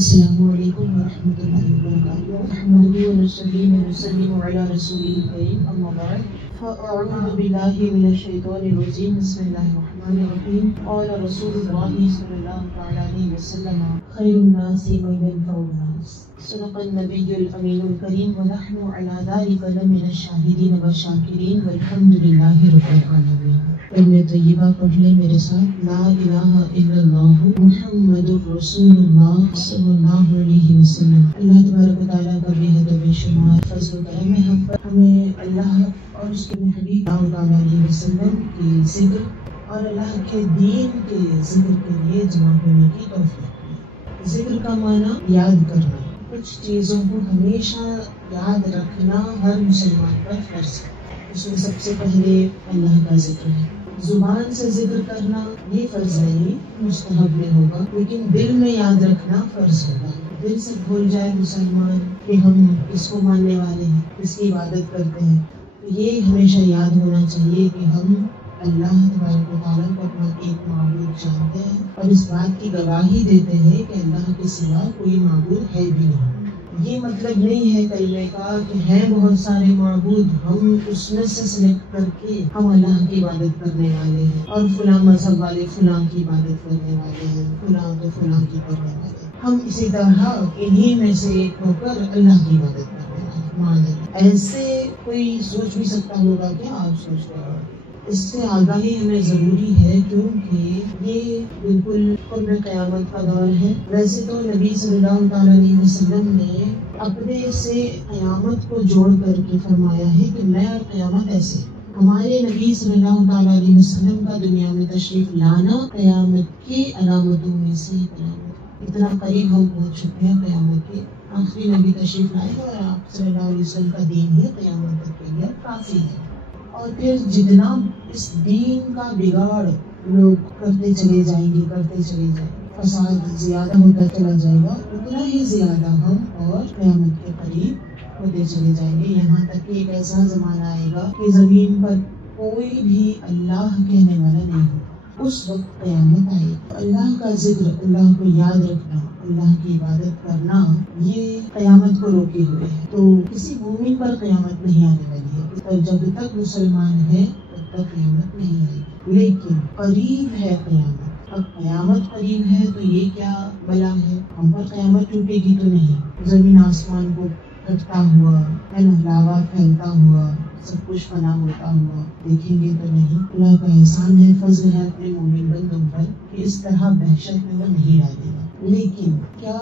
السلام علیکم ورحمۃ اللہ وبرکاتہ۔ نحمده ونصلي ونسلم على رسوله الكريم، اما بعد فاعوذ باللہ من الشیطان الرجیم، بسم اللہ الرحمن الرحیم۔ قال رسول اللہ صلی اللہ تعالی علیہ وسلم خیر الناس من ينفع الناس، صدق النبی الامین الکریم، ونحن على ذلك لمن الشاہدین والشاکرین، والحمد للہ رب العالمین۔ کلمہ طیبہ پڑھ لیں میرے ساتھ، لا الہ الا اللہ محمد الرسول اللہ صلی اللہ علیہ وسلم۔ اللہ تبارک و تعالیٰ کا بے حد و بے شمار فضل و کرم ہے ہم پر، ہمیں اللہ اور اس کے حبیب صلی اللہ علیہ وسلم کے ذکر اور اللہ کے دین کے ذکر کے لیے جمع ہونے کی توفیق دی۔ ذکر کا معنی یاد کرنا، کچھ چیزوں کو ہمیشہ یاد رکھنا ہر مسلمان پر فرض ہے۔ اس میں سب سے پہلے اللہ کا ذکر ہے۔ زبان سے ذکر کرنا یہ فرض نہیں، مستحب میں ہوگا، لیکن دل میں یاد رکھنا فرض ہوگا۔ دل سے بھول جائے مسلمان کہ ہم کس کو ماننے والے ہیں، کس کی عبادت کرتے ہیں، تو یہ ہمیشہ یاد ہونا چاہیے کہ ہم اللہ تبارک و تعالیٰ کو اپنا ایک معبود جانتے ہیں اور اس بات کی گواہی دیتے ہیں کہ اللہ کے سوا کوئی معبود ہے بھی نہیں۔ یہ مطلب نہیں ہے کلمے کا کہ ہیں بہت سارے معبود، ہم اس میں سے سلیکٹ کر کے ہم اللہ کی عبادت کرنے والے ہیں، اور فلاں مذہب والے فلاں کی عبادت کرنے والے ہیں، فلاں تو فلاں کی کرنے والے ہیں۔ ہم اسی طرح انہی میں سے ایک ہو کر اللہ کی عبادت کرنے والے مانیں۔ ایسے کوئی سوچ بھی سکتا ہوگا کیا آپ سوچ رہے ہو؟ اس سے آگاہی ہمیں ضروری ہے، کیونکہ یہ بالکل قرب قیامت کا دور ہے۔ ویسے تو نبی صلی اللہ تعالیٰ علیہ وسلم نے اپنے سے قیامت کو جوڑ کر کے فرمایا ہے کہ میں اور قیامت ایسے۔ ہمارے نبی صلی اللہ تعالیٰ علیہ وسلم کا دنیا میں تشریف لانا قیامت کی علامتوں میں سے قیامت، اتنا قریب ہم پہنچ چکے ہیں قیامت کے۔ آخری نبی تشریف لائے اور آپ صلی اللہ علیہ وسلم کا دین ہی قیامت تک کے لیے کافی ہے۔ اور پھر جتنا اس دین کا بگاڑ لوگ کرتے چلے جائیں گے، فساد زیادہ ہوتا چلا جائے گا، اتنا ہی زیادہ ہم اور قیامت کے قریب ہوتے چلے جائیں گے، یہاں تک کہ ایک ایسا زمانہ آئے گا کہ زمین پر کوئی بھی اللہ کہنے والا نہیں ہوگا۔ اس وقت قیامت آئے گی۔ اللہ کا ذکر، اللہ کو یاد رکھنا، اللہ کی عبادت کرنا، یہ قیامت کو روکے ہوئے ہے۔ تو کسی مومن پر قیامت نہیں آنے والی ہے، اور جب تک مسلمان ہے تب تک قیامت نہیں آئے گی، لیکن قریب ہے قیامت۔ اب قیامت قریب ہے تو یہ کیا بلا ہے؟ ہم پر قیامت ٹوٹے گی تو نہیں، زمین آسمان کو پھٹتا ہوا ہے نا، لاوا پھیلتا ہوا، سب کچھ فنا ہوتا ہوا دیکھیں گے تو نہیں۔ اللہ کا احسان ہے، فضل ہے اپنے مومن بندوں پر کہ اس طرح دہشت میں وہ نہیں ڈالے گا۔ لیکن کیا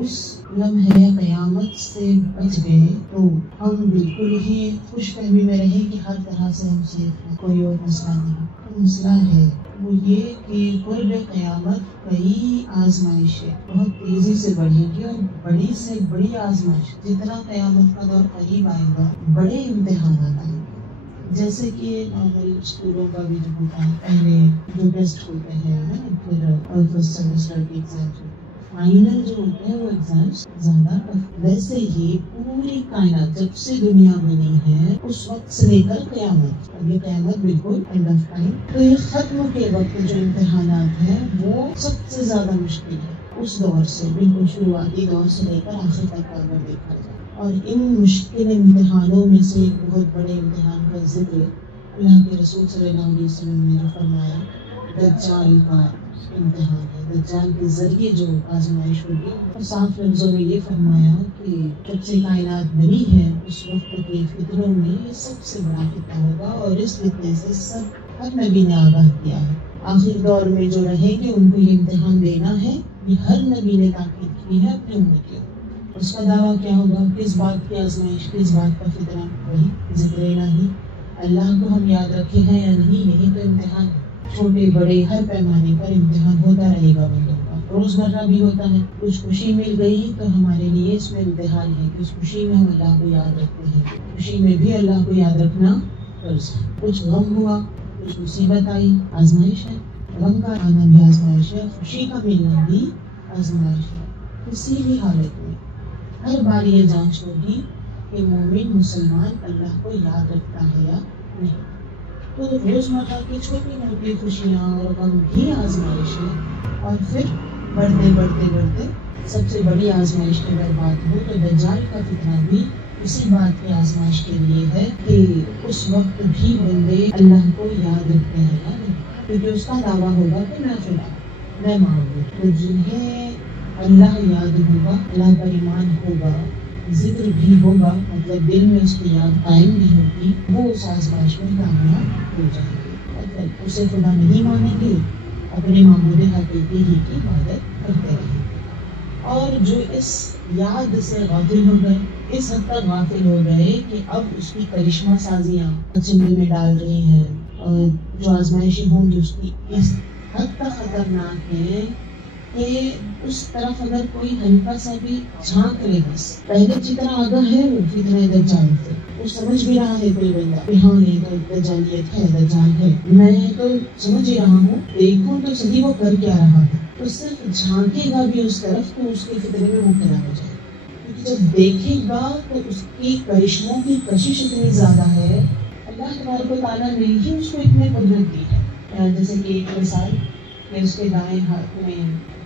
اس لمحے قیامت سے بچ گئے تو ہم بالکل ہی خوش فہمی میں رہیں کہ ہر طرح سے ہم سیف ہیں، کوئی اور مسئلہ نہیں؟ مسئلہ ہے وہ یہ کہ قرب قیامت کئی آزمائشیں بہت تیزی سے بڑھیں گی، اور بڑی سے بڑی آزمائش جتنا قیامت کا دور قریب آئے گا بڑے امتحانات آئیں گے۔ جیسے کہ نارمل اسکولوں کا بھی جو ہوتا ہے، پہلے جو ٹیسٹ ہوتے ہیں، پھر فرسٹ سیمسٹر کے ایگزامس، فائنل جو ہوتے ہیں وہ ایگزامس زیادہ ٹف۔ ویسے ہی پوری کائنات جب سے دنیا بنی ہے اس وقت سے لے کر قیامت، اب یہ قیامت بالکل اینڈ آف ٹائم، تو یہ ختم کے وقت جو امتحانات ہیں وہ سب سے زیادہ مشکل ہے۔ اس دور سے بالکل شروعاتی دور سے لے کر آخر تک کا اگر دیکھا جائے، اور ان مشکل امتحانوں میں سے ایک بہت بڑے امتحان کا ذکر اللہ کے رسول صلی اللہ علیہ وسلم نے جو فرمایا، دجال کا امتحان ہے۔ دجال کے ذریعے جو آزمائش ہوگی، اور صاف لفظوں میں یہ فرمایا کہ جب سے کائنات بنی ہے اس وقت کے فتنوں میں یہ سب سے بڑا فتنہ ہوگا، اور اس فتنے سے ہر نبی نے آگاہ کیا ہے۔ آخر دور میں جو رہیں گے ان کو یہ امتحان دینا ہے، یہ ہر نبی نے تاکید کی ہے اپنے امت کے۔ اس کا دعویٰ کیا ہوگا؟ کس بات کی آزمائش، کس بات کا فتنہ؟ وہی ذکر الہی، اللہ کو ہم یاد رکھے ہیں یا نہیں، یہی تو امتحان ہے۔ چھوٹے بڑے ہر پیمانے پر امتحان ہوتا رہے گا بندوں کا، روزمرہ بھی ہوتا ہے۔ کچھ خوشی مل گئی تو ہمارے لیے اس میں امتحان ہے کہ اس خوشی میں ہم اللہ کو یاد رکھتے ہیں، خوشی میں بھی اللہ کو یاد رکھنا فرض ہے۔ کچھ غم ہوا، کچھ مصیبت آئی، آزمائش ہے۔ غم کا آنا بھی آزمائش ہے، خوشی کا ملنا بھی آزمائش ہے۔ کسی بھی حالت میں ہر بار یہ جانچ ہوگی کہ مومن مسلمان اللہ کو یاد رکھتا ہے یا نہیں۔ تو روزمرہ کی چھوٹی موٹی خوشیاں اور غم بھی آزمائش ہے، اور پھر بڑھتے سب سے بڑی آزمائش کی اگر بات ہو تو دجال کا فتنہ بھی اسی بات کی آزمائش کے لیے ہے کہ اس وقت بھی بندے اللہ کو یاد رکھتے ہیں یا نہیں، کیونکہ اس کا دعویٰ ہوگا کہ میں خدا، میں معبود۔ تو جنہیں اللہ یاد ہوگا، اللہ پر ایمان ہوگا، ذکر بھی ہوگا، مطلب دل میں اس کی یاد قائم بھی ہوگی، وہ اس آزمائش میں کامیاب ہو جائیں گے۔ مطلب اسے خدا نہیں مانیں گے، اپنے معبود حقیقی ہی کی عبادت کرتے رہیں گے۔ اور جو اس یاد سے غافل ہو گئے، اس حد تک غافل ہو گئے کہ اب اس کی کرشمہ سازیاں چمڑے میں ڈال رہی ہیں، اور جو آزمائشیں ہوں گی اس کی اس حد تک خطرناک ہیں کہ اس طرف اگر کوئی ہلکا سا بھی جھانک لے، بس پہلے اچھی طرح آگاہ ہے وہ فتنہ دجال سے، وہ سمجھ بھی رہا ہے کوئی بندہ کہ ہاں یہ تو دجالیت ہے، دجال ہے، میں تو سمجھ ہی رہا ہوں، دیکھوں تو صحیح وہ کر کیا رہا ہے، تو صرف جھانکے گا بھی اس طرف تو اس کے فتنے میں مبتلا ہو جائے، کیونکہ جب دیکھے گا تو اس کی کرشموں کی کشش اتنی زیادہ ہے، اللہ تبارک و تعالیٰ نے ہی اس کو اتنے قدرت دی ہے۔ جیسے کہ ایک مثال کہ اس کے دائیں ہاتھ میں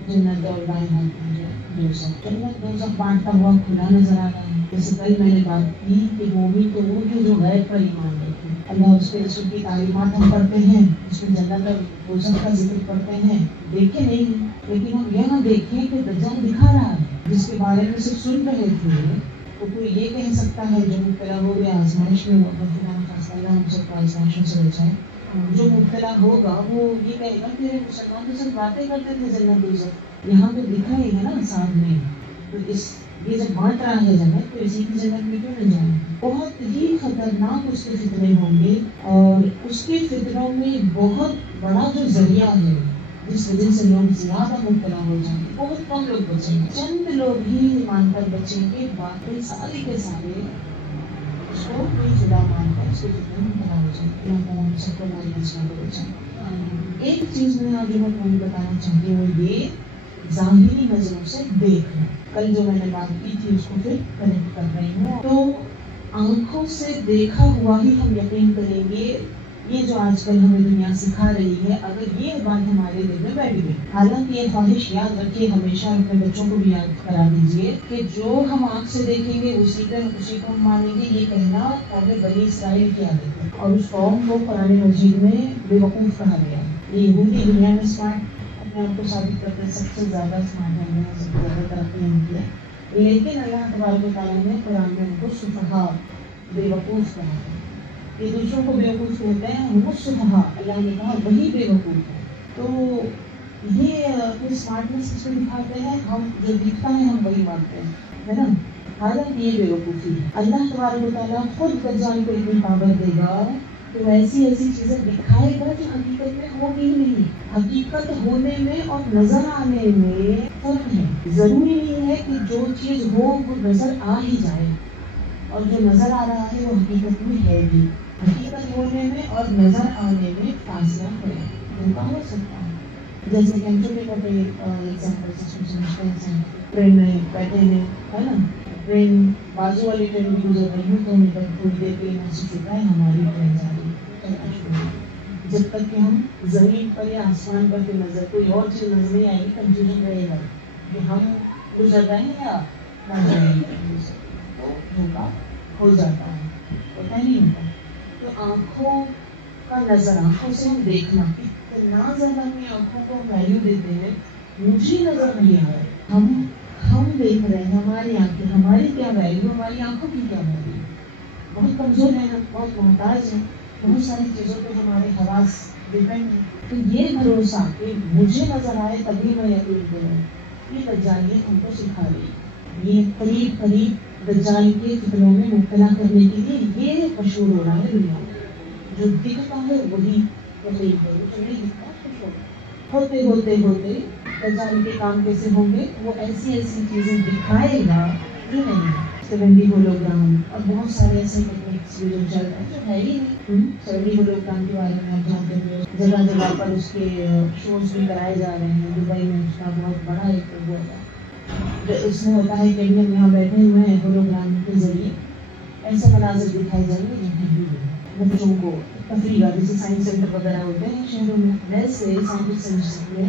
جنت اور بائیں ہاتھ میں دوزخ، جنت دوزخ بانٹتا ہوا کھلا نظر آ رہا ہے۔ جیسے کل میں نے بات کی کہ مومن تو وہ ہے جو غیب پر ایمان رکھتے ہیں، اللہ اس کے رسول کی تعلیمات ہم پڑھتے ہیں، اس میں جنت اور دوزخ کا ذکر پڑھتے ہیں، دیکھے نہیں، لیکن ہم یہ نہ دیکھیں کہ دجال دکھا رہا ہے جس کے بارے میں صرف سن رہے تھے، تو کوئی یہ کہہ سکتا ہے جو مبتلا ہو گیا آزمائش میں، ہم سب کو آزمائشوں سے بچائے، جو مبتلا ہوگا وہ یہ کہے گا کہ مسلمان تو صرف باتیں کرتے تھے جنت دوزخ، یہاں تو دکھا ہی ہے نا سامنے، تو یہ جب بانٹ رہا ہے جنت تو اسی کی جنت میں کیوں نہ جائیں۔ بہت ہی خطرناک اس کے فتنے ہوں گے، اور اس کے فتنوں میں بہت بڑا جو ذریعہ ہے جس وجہ سے لوگ زیادہ مبتلا ہو جائیں گے، بہت کم لوگ بچیں گے، چند لوگ ہی ایمان پر بچیں گے، باقی سارے کے سارے اس کو کوئی خدا مان کر اس کے فتنے میں مبتلا ہو جائیں گے۔ اللہ تعالیٰ ہم سب کو ہماری نسلوں کو بچائیں۔ ایک چیز میں آج میں تمہیں بتانا چاہتی ہوں، وہ یہ ظاہری نظروں سے دیکھنا، کل جو میں نے بات کی تھی اس کو پھر کنیکٹ کر رہی ہوں۔ تو آنکھوں سے دیکھا ہوا ہی ہم یقین کریں گے، یہ جو آج کل ہمیں دنیا سکھا رہی ہے، اگر یہ بات ہمارے دل میں بیٹھ گئی، حالانکہ یہ خواہش یاد رکھیے، ہمیشہ اپنے بچوں کو بھی یاد کرا دیجیے کہ جو ہم آنکھ سے دیکھیں گے اسی کو ہم مانیں گے، یہ کہنا قوم بنی اسرائیل کی عادت ہے، اور اس قوم کو قرآن مجید میں بے وقوف کہا گیا ہے۔ یہ یہودی دنیا میں اسمارٹ اپنے آپ کو ثابت کرتے ہیں، سب سے زیادہ اسمارٹ ہے، سب سے زیادہ ترقی ان کی ہے، لیکن اللہ تبارک و تعالیٰ نے قرآن میں ان کو سفہاء، بے وقوف کہا ہے۔ یہ دوسروں کو بے وقوف کہتے ہیں، ہم سفہاء، اللہ نے کہا وہی بے وقوف ہے۔ تو یہ اپنی اسمارٹنس اس میں دکھاتے ہیں، ہم جو دکھتا ہے ہم وہی مانتے ہیں، ہے نا، حالانکہ یہ بے وقوفی ہے۔ اللہ تبارک و تعالیٰ خود دجال کو اتنی پاور دے گا تو ایسی ایسی چیزیں دکھائے گا جو حقیقت میں ہوگی ہی نہیں۔ حقیقت ہونے میں اور نظر آنے میں فرق ہے، ضروری نہیں ہے کہ جو چیز ہو وہ نظر آ ہی جائے، اور جو نظر آ رہا ہے وہ حقیقت میں ہے بھی۔ حقیقت ہونے میں اور نظر آنے میں فاصلہ ہے، دھوکہ ہو سکتا ہے۔ جیسے کہ ہم چھوٹے موٹے ایگزامپل سمجھتے ہیں، ٹرین میں بیٹھے ہیں، ہے نا، ٹرین بازو والی ٹرین بھی گزر رہی ہوں تو ہمیں تھوڑی دیر کے لیے محسوس ہوتا ہے ہماری ٹرین جا رہی ہے، جب تک کہ ہم زمین پر یا آسمان پر کی نظر کوئی اور چیز نظر نہیں آئے گی، کنفیوژن رہے گا کہ ہم گزر رہے ہیں یا نہ جا رہے ہیں، تو دھوکہ ہو جاتا ہے، ہوتا ہی نہیں ہوتا۔ تو آنکھوں کا نظر، آنکھوں سے ہم دیکھنا، اتنا زیادہ اپنی آنکھوں کو ویلیو دیتے ہیں، مجھے نظر نہیں آ رہا، ہم دیکھ رہے ہیں، ہماری آنکھیں، ہماری کیا ویلیو، ہماری آنکھوں کی کیا ویلیو، بہت کمزور ہیں، بہت محتاج ہیں، بہت ساری چیزوں پہ ہمارے حواس ڈیپینڈ ہیں۔ تو یہ بھروسہ کہ مجھے نظر آئے تبھی میں یقین کروں، یہ دجالیت ہم کو سکھا رہی، یہ قریب دجال کے فتنوں میں مبتلا کرنے کے لیے یہ مشہور ہو رہا ہے دنیا میں، جو دکھتا ہے وہی یقین کرو، جو نہیں دکھتا خوش ہوتے ہوتے دجال کے کام کیسے ہوں گے، وہ ایسی چیزیں دکھائے گا جو نہیں ہے، 70 ہولوگرام اور بہت سارے ایسے ٹیکنیکس بھی جو چل رہے ہیں جو ہے ہی نہیں۔ 70 ہولوگرام کے بارے میں آپ جانتے ہیں، جگہ جگہ پر اس کے شوز بھی کرائے جا رہے ہیں، دبئی میں اس کا بہت بڑا ایک وہ ہے، اس میں ہوتا ہے کہ ہم یہاں بیٹھے ہوئے ہیں، ہولوگرام کے ذریعے ایسے مناظر دکھائے جائیں گے جو بچوں کو تفریح، جیسے سائنس سینٹر وغیرہ ہوتے ہیں شہروں میں، ویسے سائنس سینٹر میں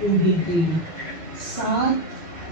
2D 3D। 7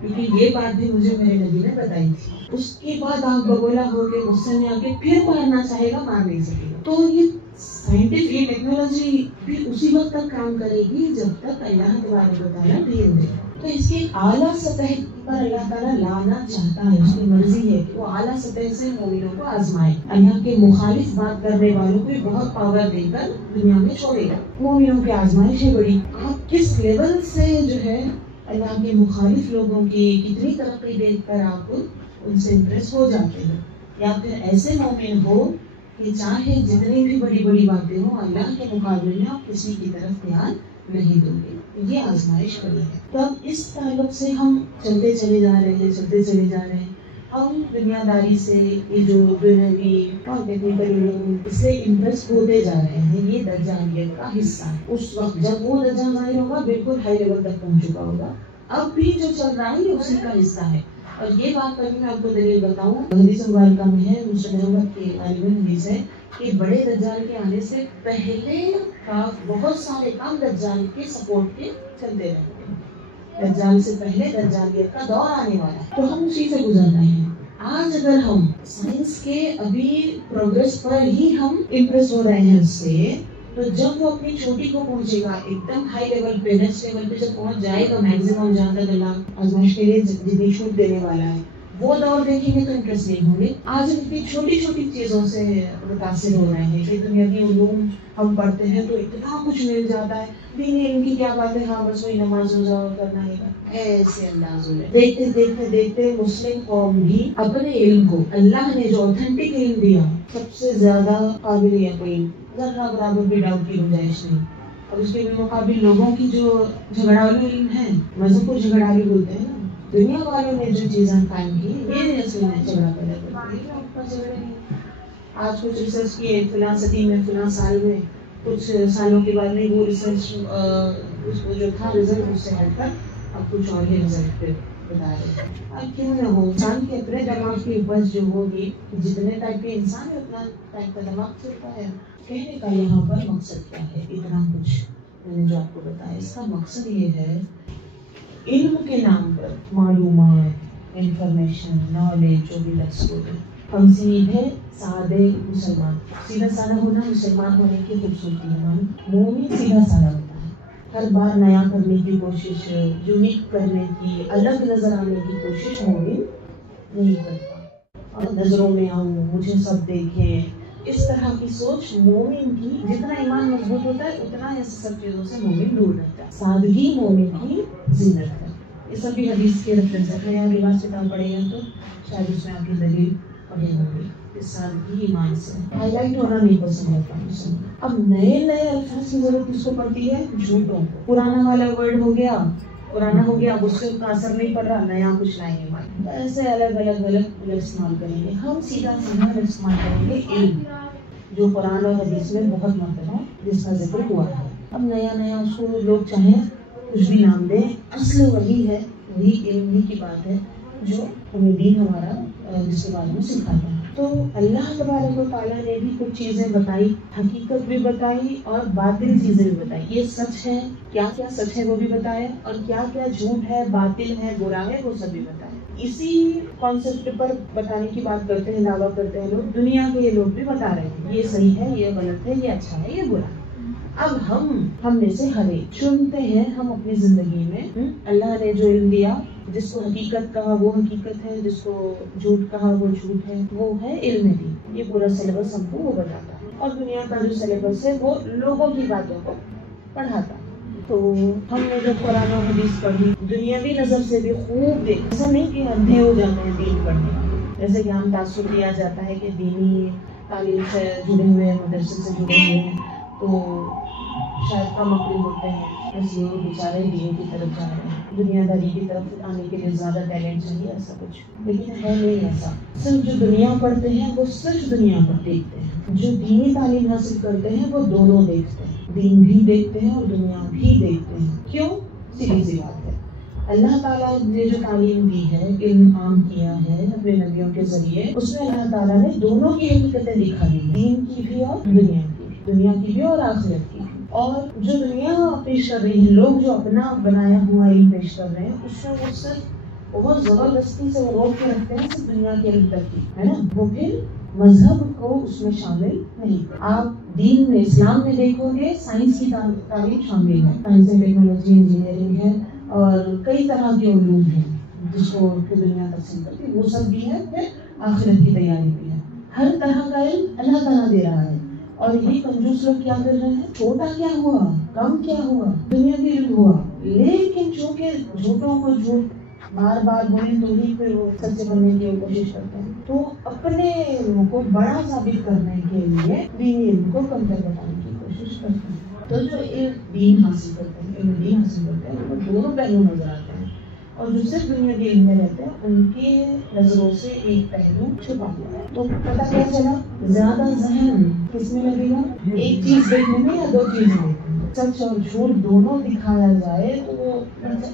کیونکہ یہ بات بھی مجھے میرے نبی نے بتائی تھی. اس کے بعد آگ بگولا ہو کے غصے میں آ کے پھر مارنا چاہے گا، مار نہیں سکے گا. تو یہ سائنٹفک یہ ٹیکنالوجی بھی اسی وقت تک کام کرے گی جب تک اللہ تبارک و تعالیٰ ڈھیل دے. تو اس کی اعلیٰ سطح پر اللہ تعالیٰ لانا چاہتا ہے، اس کی مرضی ہے کہ وہ اعلیٰ سطح سے مومنوں کو آزمائے. اللہ کے مخالف بات کرنے والوں کو بہت پاور دے کر دنیا میں چھوڑے گا. مومنوں کی آزمائش ہے بڑی. آپ کس لیول سے جو ہے اللہ کے مخالف لوگوں کی کتنی ترقی دیکھ کر آپ ان سے امپریس ہو جاتے ہیں، یا پھر ایسے مومن ہو کہ چاہے جتنی بھی بڑی بڑی باتیں ہوں اللہ کے مقابلے میں آپ کسی کی طرف دھیان نہیں دوں گے. یہ آزمائش کری ہے. تو اب اس تعلق سے ہم چلتے چلے جا رہے ہیں. ہم دنیا داری سے یہ جو دنیاوی اور ٹیکنیکل علوم اس سے امپریس ہوتے جا رہے ہیں. یہ دجالیت کا حصہ ہے. اس وقت جب وہ دجال ظاہر ہوگا بالکل ہائی لیول تک پہنچ چکا ہوگا. اب بھی جو چل رہا ہے یہ اسی کا حصہ ہے. اور یہ بات کبھی میں آپ کو دلیل بتاؤں، حدیث مبارکہ میں ہے، مسلم کے عالم حدیث ہے کہ بڑے دجال کے آنے سے پہلے بہت سارے کام دجال کے سپورٹ کے چلتے رہے ہیں. دجال سے پہلے دجالیت کا دور آنے والا ہے، تو ہم اسی سے گزر رہے ہیں. آج اگر ہم سائنس کے ابھی پروگریس پر ہی ہم امپریس ہو رہے ہیں اس سے، تو جب وہ اپنی چھوٹی کو پہنچے گا ایک دم ہائی لیول پہ، نیکسٹ لیول پہ جب پہنچ جائے گا میکسیمم جہاں تک اللہ آزمائش کے لیے جتنی چھوٹ دینے والا ہے، وہ دور دیکھیں گے تو انٹرسٹ نہیں ہوں گے. آج اتنی چھوٹی چھوٹی چیزوں سے متاثر ہو رہے ہیں کہ دنیاوی علوم ہم پڑھتے ہیں تو اتنا کچھ مل جاتا ہے. دینی علم کی کیا بات ہے، ہاں بس وہی نماز روزہ کرنا ہے. ایسے اندازوں میں دیکھتے مسلم قوم بھی اپنے علم کو اللہ نے جو اوتھینٹک علم دیا سب سے زیادہ قابل یقین، ذرہ برابر بھی ڈاؤٹ کی گنجائش نہیں. اور اس کے بالمقابل لوگوں کی جو جھگڑالو علم ہے، مذہب کو جھگڑالو بولتے ہیں نا، دنیا والوں نے جو چیزیں قائم کی یہ اصل میں جھگڑا پیدا کرتی ہے. جھگڑے نہیں. آج کچھ ریسرچ کیے فلاں صدی میں فلاں سال میں، کچھ سالوں کے بعد نہیں وہ ریسرچ اس کو جو تھا رزلٹ اس سے ہٹ کر اب کچھ اور ہی رزلٹ پہ بتا رہے ہیں. اب کیوں نہ ہو، انسان کے اپنے دماغ کی اپج جو ہوگی، جتنے ٹائپ کے انسان ہے اتنا ٹائپ کا دماغ چلتا ہے. کہنے کا یہاں پر مقصد کیا ہے؟ اتنا کچھ میں نے جو آپ کو بتایا اس کا مقصد یہ ہے علم کے نام پر معلومات، انفارمیشن، نالج جو بھی لفظ ہوگی، ہم سیدھے سادے مسلمان. سیدھا سادہ ہونا مسلمان ہونے کی خوبصورتی ہے. مومن سیدھا سادہ ہوتا ہے. ہر بار نیا کرنے کی کوشش، یونیک کرنے کی، الگ نظر آنے کی کوشش مومن نہیں کرتا. اور نظروں میں آؤں، مجھے سب دیکھیں، اس طرح کی سوچ مومن کی، جتنا ایمان مضبوط ہوتا ہے اتنا اس سب چیزوں سے مومن دور رہتا ہے. سادگی مومن کی زینت ہے. یہ سب بھی حدیث کے ریفرنس ہے. نیا لباس کتاب پڑھے گا تو شاید اس میں آپ کی دلیل پڑھے ہوں گے. اس سادگی ایمان سے ہائی لائٹ ہونا نہیں پسند ہوتا. اب نئے الفاظ کی ضرورت کس کو پڑتی ہے؟ جھوٹوں کو. پرانا والا ورڈ ہو گیا، پرانا ہو گیا، اس سے اتنا اثر نہیں پڑ رہا، نیا کچھ لائیں گے. ایسے الگ الگ استعمال کریں گے. ہم سیدھا استعمال کریں گے علم، جو قرآن اور حدیث میں بہت مرتبہ جس کا ذکر ہوا ہے. اب نیا اس کو لوگ چاہیں کچھ بھی نام دیں، اصل وہی ہے، وہی علم ہی کی بات ہے جو ہمیں دین ہمارا جس کے بارے میں سکھاتا ہے. تو اللہ تبارک و تعالیٰ نے بھی کچھ چیزیں بتائی، حقیقت بھی بتائی اور باطل چیزیں بھی بتائی. یہ سچ ہے، کیا کیا سچ ہے وہ بھی بتایا، اور کیا کیا جھوٹ ہے، باطل ہے، برا ہے، وہ سب بھی بتایا. اسی کانسیپٹ پر بتانے کی بات کرتے ہیں، دعویٰ کرتے ہیں لوگ. دنیا کے یہ لوگ بھی بتا رہے ہیں یہ صحیح ہے، یہ غلط ہے، یہ اچھا ہے، یہ برا ہے. اب ہم میں سے ہر ایک چنتے ہیں ہم اپنی زندگی میں اللہ نے جو علم دیا، جس کو حقیقت کہا وہ حقیقت ہے، جس کو جھوٹ کہا وہ جھوٹ ہے، وہ ہے علم دین. یہ پورا سلیبس ہم کو وہ بتاتا ہے، اور دنیا کا جو سلیبس ہے وہ لوگوں کی باتوں کو پڑھاتا ہے. تو ہم نے جب قرآن و حدیث پڑھی، دنیاوی نظر سے بھی خوب دیکھ، ایسا نہیں کہ اندھے ہو جاتے ہیں دین پڑھنے. جیسے کہ ہم تعصب کیا جاتا ہے کہ دینی تعلیم سے جڑے ہوئے ہیں، مدرسے سے جڑے ہوئے ہیں تو شاید کم عقل ہوتے ہیں، بس یہ بیچارے دین کی طرف جا رہے ہیں، دنیا داری کی طرف آنے کے لیے زیادہ ٹیلنٹ چاہیے، ایسا کچھ. لیکن ہے نہیں ایسا. صرف جو دنیا پڑھتے ہیں وہ صرف دنیا پر دیکھتے ہیں، جو دینی تعلیم حاصل کرتے ہیں وہ دونوں دیکھتے ہیں، دین بھی دیکھتے ہیں اور دنیا بھی دیکھتے ہیں. کیوں؟ سیدھی سی بات ہے، اللہ تعالیٰ نے جو تعلیم دی ہے، علم عام کیا ہے اپنے نبیوں کے ذریعے، اس میں اللہ تعالیٰ نے دونوں کی حقیقتیں دکھا دی، دین کی بھی اور دنیا کی بھی اور آخرت کی. اور جو دنیا پیش کر رہی ہے، لوگ جو اپنا بنایا ہوا علم پیش کر رہے ہیں، اس میں وہ صرف بہت زبردستی سے وہ روک کے رکھتے ہیں صرف دنیا کے علم تک کی، ہے نا، وہ پھر مذہب کو اس میں شامل نہیں۔ آپ دین میں اسلام میں دیکھو گے سائنس کی تعلیم شامل ہے، سائنس اینڈ ٹیکنالوجی، انجینئرنگ ہے اور کئی طرح کے علوم ہیں جس کو دنیا تقسیم کرتی ہے، وہ سب بھی ہے، پھر آخرت کی تیاری بھی ہے۔ ہر طرح کا علم اللہ تعالیٰ دے رہا ہے، اور یہ کنجوس لوگ کیا کر رہے ہیں، چھوٹا کیا ہوا، کم کیا ہوا، دنیا بھی علم ہوا، لیکن چونکہ جھوٹوں کو جھوٹ بار بار بولیں تو ہی پھر وہ سچے بننے کی کوشش کرتے ہیں، تو اپنے علم کو بڑا ثابت کرنے کے لیے دینی علم کو کم تر بتانے کی کوشش کرتے ہیں۔ تو جو دین حاصل کرتے ہیں، علم دین حاصل کرتے ہیں، وہ دونوں پہلو نظر آتے ہیں، اور جو صرف دنیا کے علم میں رہتے ہیں ان کی نظروں سے ایک پہلو چھپا ہوا ہے۔ تو پتہ کیا چلا، زیادہ ذہن کس میں لگے گا، ایک چیز دیکھنے میں یا دو چیزیں دیکھنے میں۔ سچ اور جھوٹ دونوں دکھایا جائے تو وہ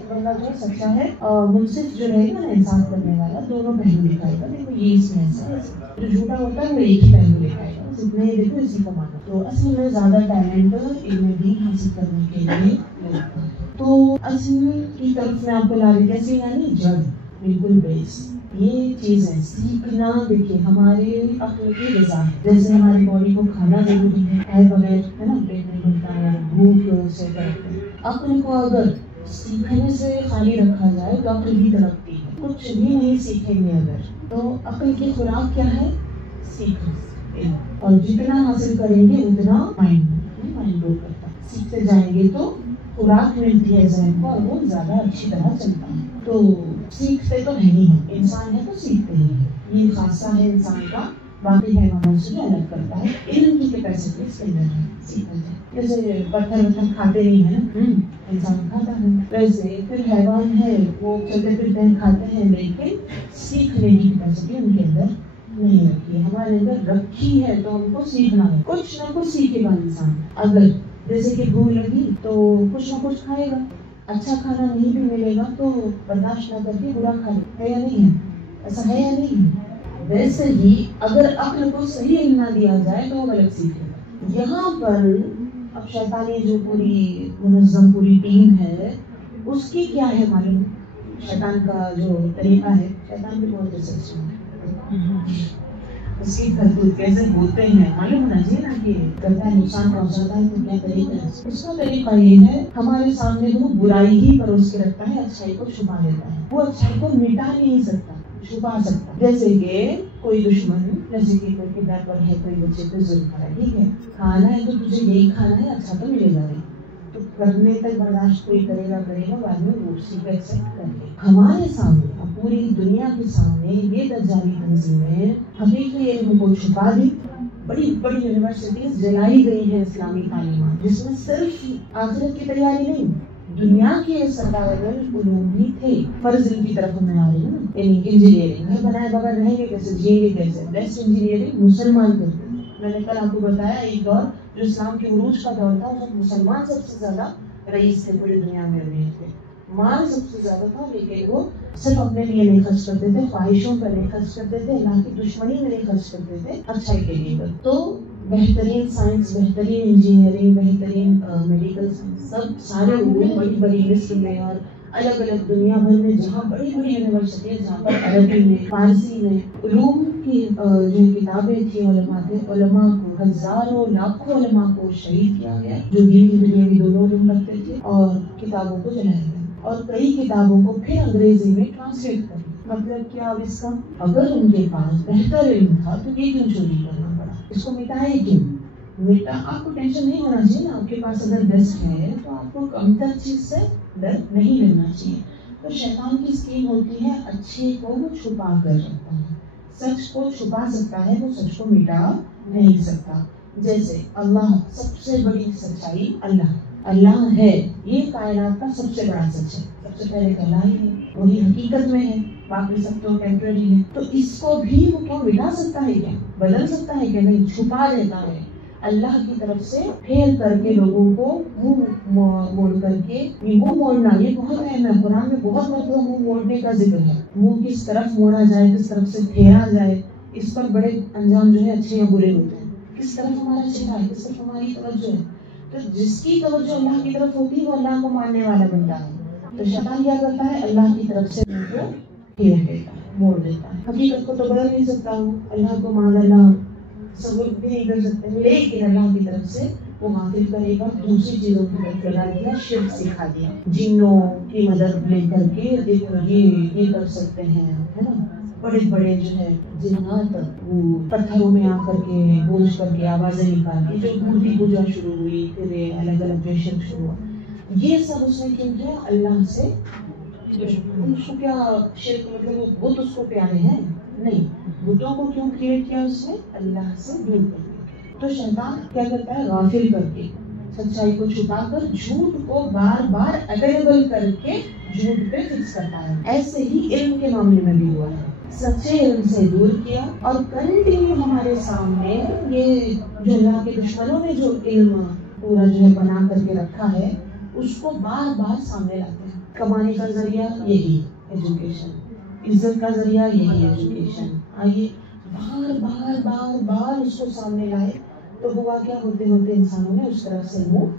بندہ جو سچا ہے اور منصف جو رہے گا نا، انصاف کرنے والا، دونوں پہلو دکھائے گا۔ دیکھو یہ اس میں ایسا ہے، جو جھوٹا ہوتا ہے وہ ایک ہی پہلو دکھائے گا، جتنے دیکھو اسی کا مانا۔ تو اصل میں زیادہ ٹیلنٹ علم دین حاصل کرنے کے لیے لگتا ہے۔ تو اصل کی طرف میں آپ کو لا رہی، کیسے یعنی جڑ، بالکل بیس، یہ چیز ہے سیکھنا۔ دیکھیے ہمارے عقل کی غذا ہے، جیسے ہماری باڈی کو کھانا ضروری ہے بغیر، ہے نا، پیٹ نہیں بھرتا ہے، بھوک سے کرتے ہیں۔ عقل کو اگر سیکھنے سے خالی رکھا جائے تو عقل بھی تڑپتی ہے، کچھ بھی نہیں سیکھیں گے اگر، تو عقل کی خوراک کیا ہے، سیکھنا، اور جتنا حاصل کریں گے اتنا مائنڈ گرو کرتا ہے، سیکھتے جائیں گے تو خوراک ملتی ہے ذہن کو اور وہ زیادہ اچھی طرح چلتا ہے۔ تو سیکھتے تو ہے ہی ہم، انسان ہے تو سیکھتے ہی ہیں، یہ خاصہ ہے انسان کا، باقی حیوانوں سے الگ کرتا ہے، علم کی کیپیسٹی اس کے اندر ہے، سیکھنا ہے۔ جیسے پتھر کھاتے نہیں ہے نا، انسان کھاتا ہے، ویسے پھر حیوان ہے وہ چلتے پھرتے ہیں، کھاتے ہیں، لیکن سیکھنے کی کیپیسٹی ان کے اندر نہیں رکھی ہے، ہمارے اندر رکھی ہے، تو ہم کو سیکھنا ہے، کچھ نہ کچھ سیکھے گا انسان۔ اگر جیسے کہ بھوک لگی تو کچھ نہ کچھ کھائے گا، اچھا کھانا نہیں بھی ملے گا تو برداشت نہ کر کے برا کھائے، ہے یا نہیں ہے، ایسا ہے یا نہیں ہے؟ ویسے ہی اگر عقل کو صحیح علم نہ دیا جائے تو وہ غلط سیکھے گا۔ یہاں پر اب شیطانی جو پوری منظم پوری ٹیم ہے، اس کی کیا ہے معلوم، شیطان کا جو طریقہ ہے، شیطان بھی بہت ریسرچ ہے، اس کی کرتوت کیسے ہوتے ہیں معلوم ہونا چاہیے نا، کہ کرتا ہے نقصان پہنچاتا ہے تو کیا طریقہ ہے۔ اس کا طریقہ یہ ہے، ہمارے سامنے وہ برائی ہی پروس کے رکھتا ہے، اچھائی کو چھپا دیتا ہے، وہ اچھائی کو مٹا نہیں سکتا، چھپا سکتا۔ جیسے کہ کوئی دشمن، جیسے کہ کوئی کدھر پر ہے، کوئی بچے پہ ظلم کر رہا ہے، ٹھیک ہے، کھانا ہے تو تجھے یہی کھانا ہے، اچھا تو ملے گا نہیں، تو کرنے تک برداشت کوئی کرے گا بعد میں وہ اسی کو ایکسپٹ کر لے۔ ہمارے سامنے پوری دنیا کے سامنے یہ دجالی تنظیمیں حقیقی علم کو چھپا دی، بڑی بڑی یونیورسٹیز جلائی گئی ہیں اسلامی تعلیمات، جس میں صرف آخرت کی تیاری نہیں، دنیا کے سرکار علوم بھی تھے۔ فرض علم کی طرف ہمیں آ رہی ہے نا، یعنی انجینئرنگ ہے، بنائے بغیر رہیں گے کیسے، جیئیں گے کیسے، بیسٹ انجینئرنگ مسلمان کرتے ہیں۔ میں نے کل آپ کو بتایا ایک دور جو اسلام کے عروج کا دور تھا، اس مسلمان سب سے زیادہ رئیس تھے پوری دنیا میں، امیر تھے، مال سب سے زیادہ تھا، لیکن وہ صرف اپنے لیے نہیں خرچ کرتے تھے، خواہشوں پر نہیں خرچ کرتے تھے، اللہ کی دشمنی میں نہیں خرچ کرتے تھے، اچھائی کے لیے۔ تو بہترین سائنس، بہترین انجینئرنگ، بہترین میڈیکل سائنس، سب سارے علوم بڑی بڑی لسٹ میں، اور الگ الگ دنیا بھر میں جہاں بڑی بڑی یونیورسٹیز، جہاں پر عربی میں، فارسی میں علوم کی جو کتابیں تھیں، علماء کو، ہزاروں لاکھوں علماء کو شہید کیا گیا، جو دینی دنیاوی دونوں علوم رکھتے تھے، اور کتابوں کو جلایا گیا، اور کئی کتابوں کو پھر انگریزی میں ٹرانسلیٹ کر دیا۔ مطلب کیا اب اس کا، اگر ان کے پاس بہتر علم تھا تو یہ کیوں چوری کرنا پڑا، اس کو مٹائے کیوں؟ آپ کو ٹینشن نہیں ہونا چاہیے نا، آپ کے پاس اگر بیسٹ ہے تو آپ کو کم تر چیز سے ڈر نہیں لگنا چاہیے۔ تو شیطان کی اسکیم ہوتی ہے، اچھے کو وہ چھپا کر رکھتا ہے، سچ کو چھپا سکتا ہے، وہ سچ کو مٹا نہیں سکتا۔ جیسے اللہ، سب سے بڑی سچائی اللہ ہے، یہ کائنات کا سب سے بڑا سچ ہے، سب سے پہلے اللہ ہی ہے، وہی حقیقت میں ہے، باقی سب تو ٹیمپرری ہے۔ تو اس کو بھی وہ کیا مٹا سکتا ہے، کیا بدل سکتا ہے، کہ نہیں، چھپا دیتا ہے اللہ کی طرف سے، پھیر کر کے لوگوں کو منہ موڑ کر کے، یہ منہ موڑنا یہ بہت اہم ہے، قرآن میں بہت مرتبہ منہ موڑنے کا ذکر ہے، منہ کس طرف موڑا جائے، کس طرف سے پھیرا جائے، اس پر بڑے انجام جو ہے اچھے یا برے ہوتے ہیں، کس طرف ہمارا چہرہ ہے، کس طرف ہماری توجہ ہے۔ تو جس کی توجہ اللہ کی طرف ہوتی ہے وہ اللہ کو ماننے والا بنتا ہے، تو شیطان کیا کرتا ہے؟ اللہ کی طرف سے ان کو پھیر دیتا ہے، موڑ دیتا ہے۔ حقیقت کو تو بدل نہیں سکتا ہوں، اللہ کو معاذ اللہ تصور بھی نہیں کر سکتے، لیکن اللہ کی طرف سے وہ غافل کرے گا، دوسری چیزوں کی طرف لگا دیا، شرک سکھا دیا، جنوں کی مدد لے کر کے دیکھو یہ کر سکتے ہیں، ہے نا، بڑے بڑے جو ہے جنات وہ پتھروں میں آ کر کے گونج کر کے آوازیں نکال کے جو مورتی پوجا شروع ہوئی، پھر الگ الگ جو شرک شروع ہوا، یہ سب اس نے کیوں کیا؟ اللہ سے اس کو کیا شرک مطلب بت اس کو پیارے ہیں؟ نہیں، بتوں کو کیوں کریٹ کیا اس نے؟ اللہ سے دور کر کے۔ تو شیطان کیا کرتا ہے؟ غافل کر کے، سچائی کو چھپا کر، جھوٹ کو بار بار اویلیبل کر کے جھوٹ پہ فکس کرتا ہے۔ ایسے ہی علم کے معاملے میں بھی ہوا ہے، سچے علم سے دور کیا اور کنٹینیو ہمارے سامنے یہ جو اللہ کے دشمنوں نے جو علم پورا جو ہے بنا کر کے رکھا ہے اس کو بار بار سامنے لاتے ہیں۔ کمانے کا ذریعہ یہی ایجوکیشن، عزت کا ذریعہ یہی ایجوکیشن، آئیے بار بار بار بار اس کو سامنے لائے تو ہوا کیا؟ ہوتے ہوتے انسانوں نے اس طرف سے منہ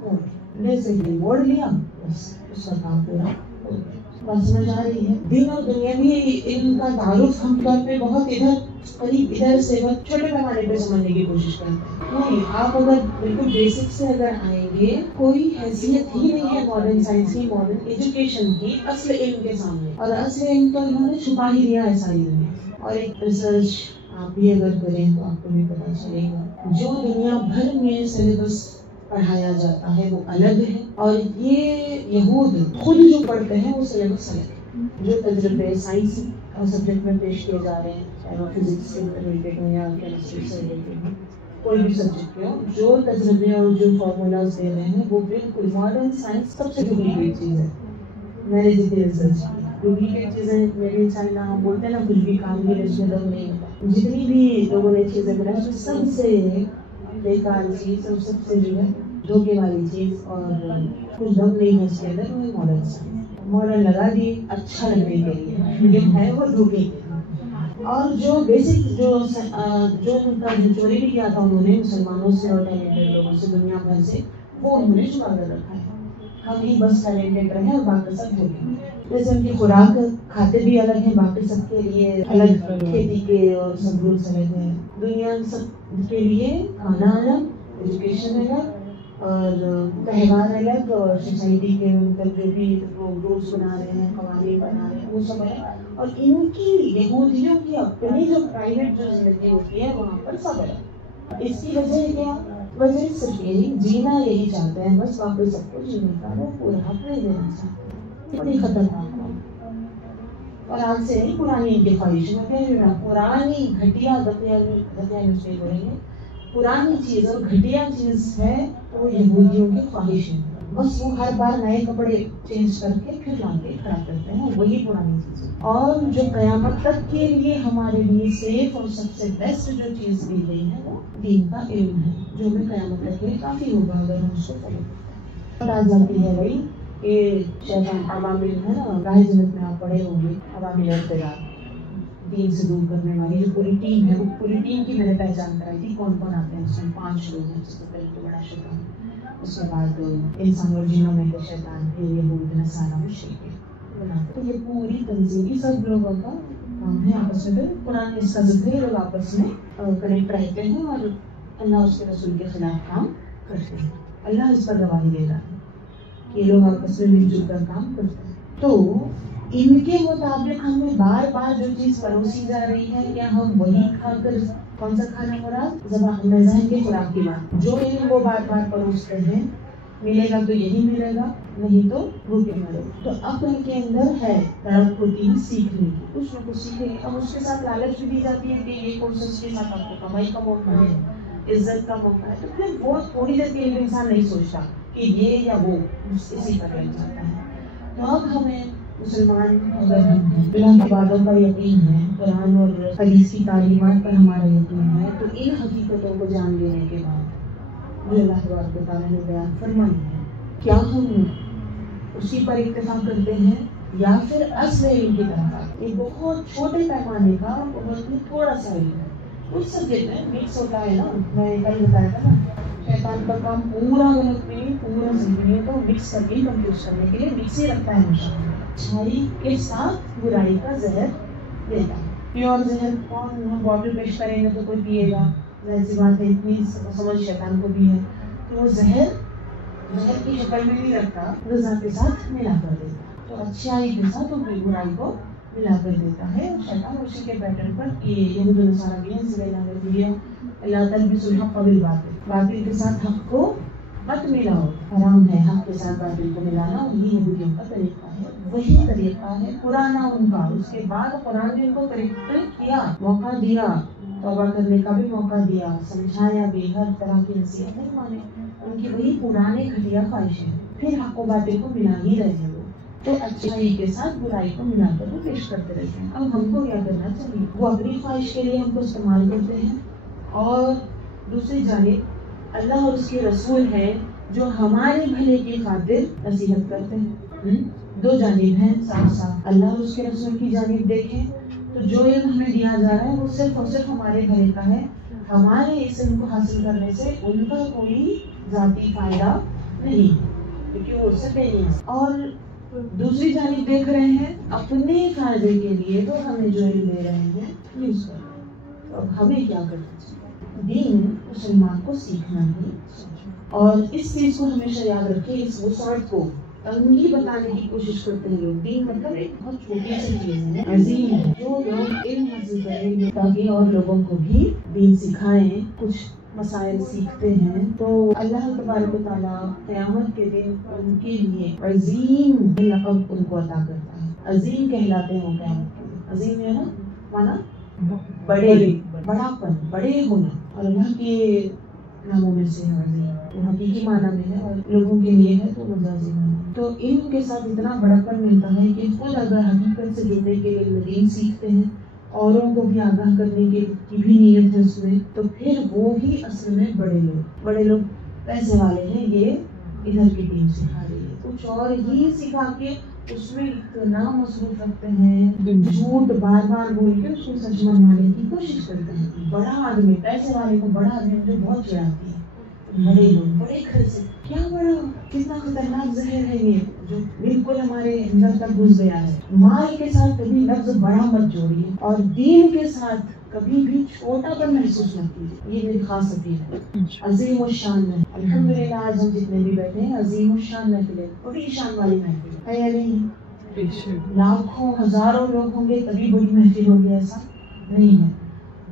موڑ لیا، جیسے ہی موڑ لیا بس اس کا کام پورا ہو گیا۔ بات سمجھ آ رہی ہے؟ دین اور دنیاوی علم کا تعارف ہم طور پہ بہت ادھر قریب ادھر سے بہت چھوٹے پیمانے پہ سمجھنے کی کوشش کرتے ہیں، نہیں، آپ اگر بالکل بیسک سے اگر آئیں گے کوئی حیثیت ہی نہیں ہے ماڈرن سائنس کی، ماڈرن ایجوکیشن کی اصل علم کے سامنے، اور اصل علم تو انہوں نے چھپا ہی دیا ہے ساری دنیا۔ اور ایک ریسرچ آپ بھی اگر کریں تو آپ کو بھی پتا چلے گا، جو دنیا بھر میں سلیبس پڑھایا جاتا ہے وہ الگ ہے، اور یہ یہود خود جو پڑھتے ہیں وہ سلیبس الگ ہے۔ جو تجربے سائنس سبجیکٹ میں پیش کیے جا رہے ہیں، چاہے وہ فزکس سے ریلیٹڈ ہوں یا کیمسٹری سے ریلیٹڈ ہوں، کوئی بھی سبجیکٹ ہو، جو تجربے اور جو فارمولاز دے رہے ہیں وہ بالکل ماڈرن سائنس سب سے ڈپلیکیٹ چیز ہے۔ میں نے جتنی ریسرچ کی ڈپلیکیٹ چیزیں میرے ان چائنا ہم بولتے ہیں نا کچھ بھی کام نہیں اس میں دم نہیں ہوتا، جتنی بھی لوگوں نے چیزیں بنائی اس میں سب سے بیکار چیز اور سب سے جو ہے دھوکے والی چیز اور کچھ دم نہیں ہے اس کے اندر، وہ ماڈرن سائنس۔ ماڈرن لگا دی اچھا لگنے کے لیے، لیکن ہے وہ دھوکے کے۔ اور جو بیسک جو ان کا جو چوری بھی کیا تھا انہوں نے مسلمانوں سے اور ٹیلنٹڈ لوگوں سے دنیا بھر سے، وہ انہوں نے چھپا کر رکھا ہے۔ ہم ہی بس ٹیلنٹڈ رہے اور باقی سب دھوکے۔ جیسے ان کی خوراک کھاتے بھی الگ ہیں، باقی سب کے لیے الگ کھیتی کے اور سب رولس الگ ہیں، دنیا سب کے لیے کھانا الگ، ایجوکیشن الگ، اور تہوار الگ، اور سوسائٹی کے مطلب جو بھی رولس بنا رہے ہیں، قوانین بنا رہے ہیں، وہ سب الگ، اور ان کی یہودیوں کی اپنی جو پرائیویٹ جو زندگی ہوتی ہے وہاں پر سب الگ۔ اس کی وجہ کیا؟ وجہ صرف یہی، جینا یہی چاہتے ہیں بس، واپس سب کو جینے کا وہ پورا حق نہیں دینا چاہتے۔ بڑی خطرناک بات، اور آج سے نہیں پرانی ان کی خواہش، میں کہہ رہی ہوں پرانی گھٹیا گھٹیا نسخے بولیں گے، پرانی چیز اور گھٹیا چیز ہے وہ یہودیوں کی خواہش ہے، بس وہ ہر بار نئے کپڑے چینج کر کے پھر لا کے کھڑا کرتے ہیں، وہی پرانی چیز ہے۔ اور جو قیامت تک کے لیے ہمارے لیے سیف اور سب سے بیسٹ جو چیز دی گئی ہے وہ دین کا علم ہے، جو ہمیں قیامت تک کے لیے کافی ہوگا اگر ہم اس کو فالو۔ آ جاتی ہے بھائی کہ شیطان عوامل ہے نا، راہ جنت میں آپ پڑھے ہوں گے، عوامل ارتداد، دین سے دور کرنے والی جو پوری ٹیم ہے، وہ پوری ٹیم کی میں نے پہچان کرائی تھی کون کون آتے ہیں۔ اس میں 5 لوگ ہیں، جس سے پہلے تو بڑا شیطان، اس کے بعد انسان اور جنوں میں کے شیطان، پھر یہود نصارہ مشرک بناتے۔ تو یہ پوری تنظیمی سب لوگوں کا کام ہے، آپس میں قرآن اس کا ذکر ہے، لوگ آپس میں کنیکٹ رہتے ہیں اور اللہ اس کے رسول کے خلاف کام کرتے ہیں۔ اللہ اس پر گواہی دے رہا ہے کہ یہ لوگ آپس میں مل جل کر کام کرتے ہیں۔ تو ان کے مطابق ہمیں بار بار جو چیز پروسی جا رہی ہے، کیا ہم وہی کھا کر، کون سا کھانا مراد؟ ذہن کے خوراک کی بات، جو علم وہ بار بار پروستے ہیں، ملے گا تو یہی ملے گا، نہیں تو بھوکے مرو۔ تو اب ان کے اندر ہے تڑپ ہوتی ہے سیکھنے کی، کچھ نہ کچھ سیکھیں گے۔ اب اس کے ساتھ لالچ بھی دی جاتی ہے کہ یہ کورسز کے ساتھ آپ کو کمائی کا موقع ہے، عزت کا موقع ہے، تو پھر وہ تھوڑی دیر کے لیے انسان نہیں سوچتا کہ یہ یا وہ، اسی پر لگ جاتا ہے۔ تو اب ہمیں مسلمان اگر ہم ہیں، اللہ کی باتوں پر یقین ہے، قرآن اور حدیث کی تعلیمات پر ہمارا یقین ہے، تو ان حقیقتوں کو جان لینے کے بعد جو اللہ تبارک و تعالیٰ نے بیان فرمائی ہے، کیا ہم اسی پر اکتفا کرتے ہیں یا پھر اصل علم کی طرف آتے ہیں؟ یہ بہت چھوٹے پیمانے کا بہت ہی تھوڑا سا علم ہے، کچھ سبجیکٹ میں مکس ہوتا ہے نا، میں کل بتایا تھا نا شیطان کا کام پورا غلط میں پورا زندگی کو مکس کر کے کنفیوز کرنے کے لیے مکسی رکھتا ہے ہمیشہ، اچھائی کے ساتھ برائی کا زہر دیتا ہے۔ پیور زہر کون باٹل پیش کریں گے تو کوئی پیے گا، ظاہر سی بات ہے، اتنی سمجھ شیطان کو بھی ہے، تو وہ زہر کی شکل میں نہیں رکھتا، غذا کے ساتھ ملا کر دیتا، تو اچھائی کے ساتھ وہ برائی کو ملا کر دیتا ہے۔ اور شیطان اسی کے پیٹرن پر یہود و نصارہ بھی ہیں، سورہ نحل میں اللہ تلبسوا الحق بالباطل، باطل کے ساتھ حق کو مت ملاؤ، حرام ہے حق کے ساتھ باطل کو ملانا، وہی یہودیوں کا طریقہ ہے، وہی طریقہ ہے پرانا ان کا۔ اس کے بعد قرآن نے ان کو کریکٹ کیا، موقع دیا، توبہ کرنے کا بھی موقع دیا، سمجھایا بھی، ہر طرح کی نصیحت نہیں مانے، ان کی وہی پرانے گھٹیا خواہشیں، پھر حق و باطل کو ملا ہی رہے ہیں، تو اچھائی کے ساتھ برائی کو ملا کر وہ پیش کرتے رہتے ہیں۔ اب ہم کو کیا کرنا چاہیے؟ وہ اپنی خواہش کے لیے ہم کو استعمال کرتے ہیں، اور دوسری جانب اللہ اور اس کے رسول ہیں جو ہمارے بھلے کی خاطر نصیحت کرتے ہیں۔ دو جانب ہیں ساتھ ساتھ، اللہ اور اس کے رسول کی جانب دیکھیں تو جو علم ہمیں دیا جا رہا ہے وہ صرف اور صرف ہمارے بھلے کا ہے، ہمارے اس علم کو حاصل کرنے سے ان کا کوئی ذاتی فائدہ نہیں، کیونکہ وہ اس سے بے نیاز۔ اور دوسری جانب دیکھ رہے ہیں اپنے فائدے کے لیے تو ہمیں جو علم دے رہے ہیں یوز کر رہے ہیں، تو اب ہمیں کیا کرنا چاہیے؟ دین مسلمان کو سیکھنا ہے، اور اس چیز کو ہمیشہ یاد رکھیں، اس وسعت کو تنگی بتانے کی کوشش کرتے ہیں لوگ۔ دین مطلب ایک بہت چھوٹی سی چیز ہے، عظیم ہے، جو لوگ علم حاصل کریں گے تاکہ اور لوگوں کو بھی دین سکھائیں، کچھ مسائل سیکھتے ہیں، تو اللہ تبارک و تعالیٰ قیامت کے دن ان کے لیے عظیم لقب ان کو عطا کرتا ہے۔ عظیم کہلاتے ہیں وہ قیامت کے دن، عظیم ہے نا مانا بڑے، بڑاپن، بڑے ہونا، اور اللہ کے ناموں میں سے ہے عظیم، وہ حقیقی معنی میں ہے اور لوگوں کے لیے ہے تو عظیم ہے۔ تو علم کے ساتھ اتنا بڑاپن ملتا ہے کہ خود اگر حقیقت سے جڑنے کے لیے دین سیکھتے ہیں، اوروں کو بھی آگاہ کرنے کی بھی نیت ہے اس میں، تو پھر وہ ہی اصل میں بڑے لوگ پیسے والے ہیں، یہ ادھر کی ٹیم سکھا رہی ہے، کچھ اور ہی سکھا کے اس میں اتنا مصروف رکھتے ہیں، جھوٹ بار بار بول کے اس کو سچ منوانے کی کوشش کرتے ہیں۔ بڑا آدمی، پیسے والے کو بڑا آدمی جو بہت چڑھاتی ہے، بڑے لوگ بڑے گھر سے، کیا بڑا، کتنا خطرناک زہر ہے یہ جو بالکل ہمارے اندر تک گھس گیا ہے۔ مال کے ساتھ کبھی لفظ بڑا مت جوڑیے، اور دین کے ساتھ کبھی بھی چھوٹا پن محسوس نہ کیجیے، یہ میری خاص اپیل ہے۔ عظیم الشان ہے، الحمدللہ آج ہم جتنے بھی بیٹھے ہیں عظیم الشان محفل، بڑی شان والی محفل ہے یا نہیں؟ لاکھوں ہزاروں لوگ ہوں گے تبھی بڑی محفل ہوگی، ایسا نہیں ہے،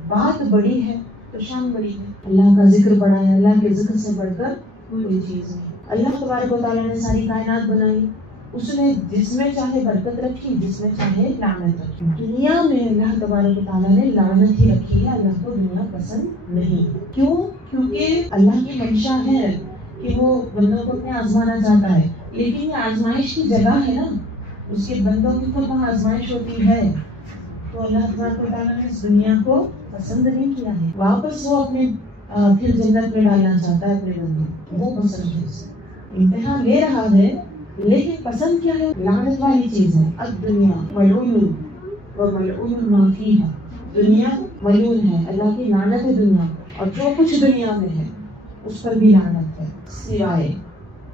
بات بڑی ہے تو شان بڑی ہے، اللہ کا ذکر بڑا ہے، اللہ کے ذکر سے بڑھ کر کوئی چیز نہیں۔ اللہ تبارک و تعالیٰ نے ساری کائنات بنائی، اس نے جس میں چاہے برکت رکھی، جس میں چاہے لعنت رکھی۔ دنیا میں اللہ تبارک و تعالیٰ نے لعنت ہی رکھی ہے، اللہ کو دنیا پسند نہیں۔ کیوں؟ کیونکہ اللہ کی منشا ہے کہ وہ بندوں کو اپنے آزمانا چاہتا ہے، لیکن یہ آزمائش کی جگہ ہے نا، اس کے بندوں کی خود وہاں آزمائش ہوتی ہے، تو اللہ تبارک و تعالیٰ نے اس دنیا کو پسند نہیں کیا ہے، واپس وہ اپنے پھر جنت میں ڈالنا چاہتا ہے اپنے بندوں، وہ پسند ہے، امتحان لے رہا ہے، لیکن پسند کیا ہے؟ لعنت والی چیز ہے۔ الدنیا ملعون وملعون ما فیہا، دنیا ملعون ہے، اللہ کی لعنت ہے دنیا، اور جو کچھ دنیا میں ہے اس پر بھی لعنت ہے، سوائے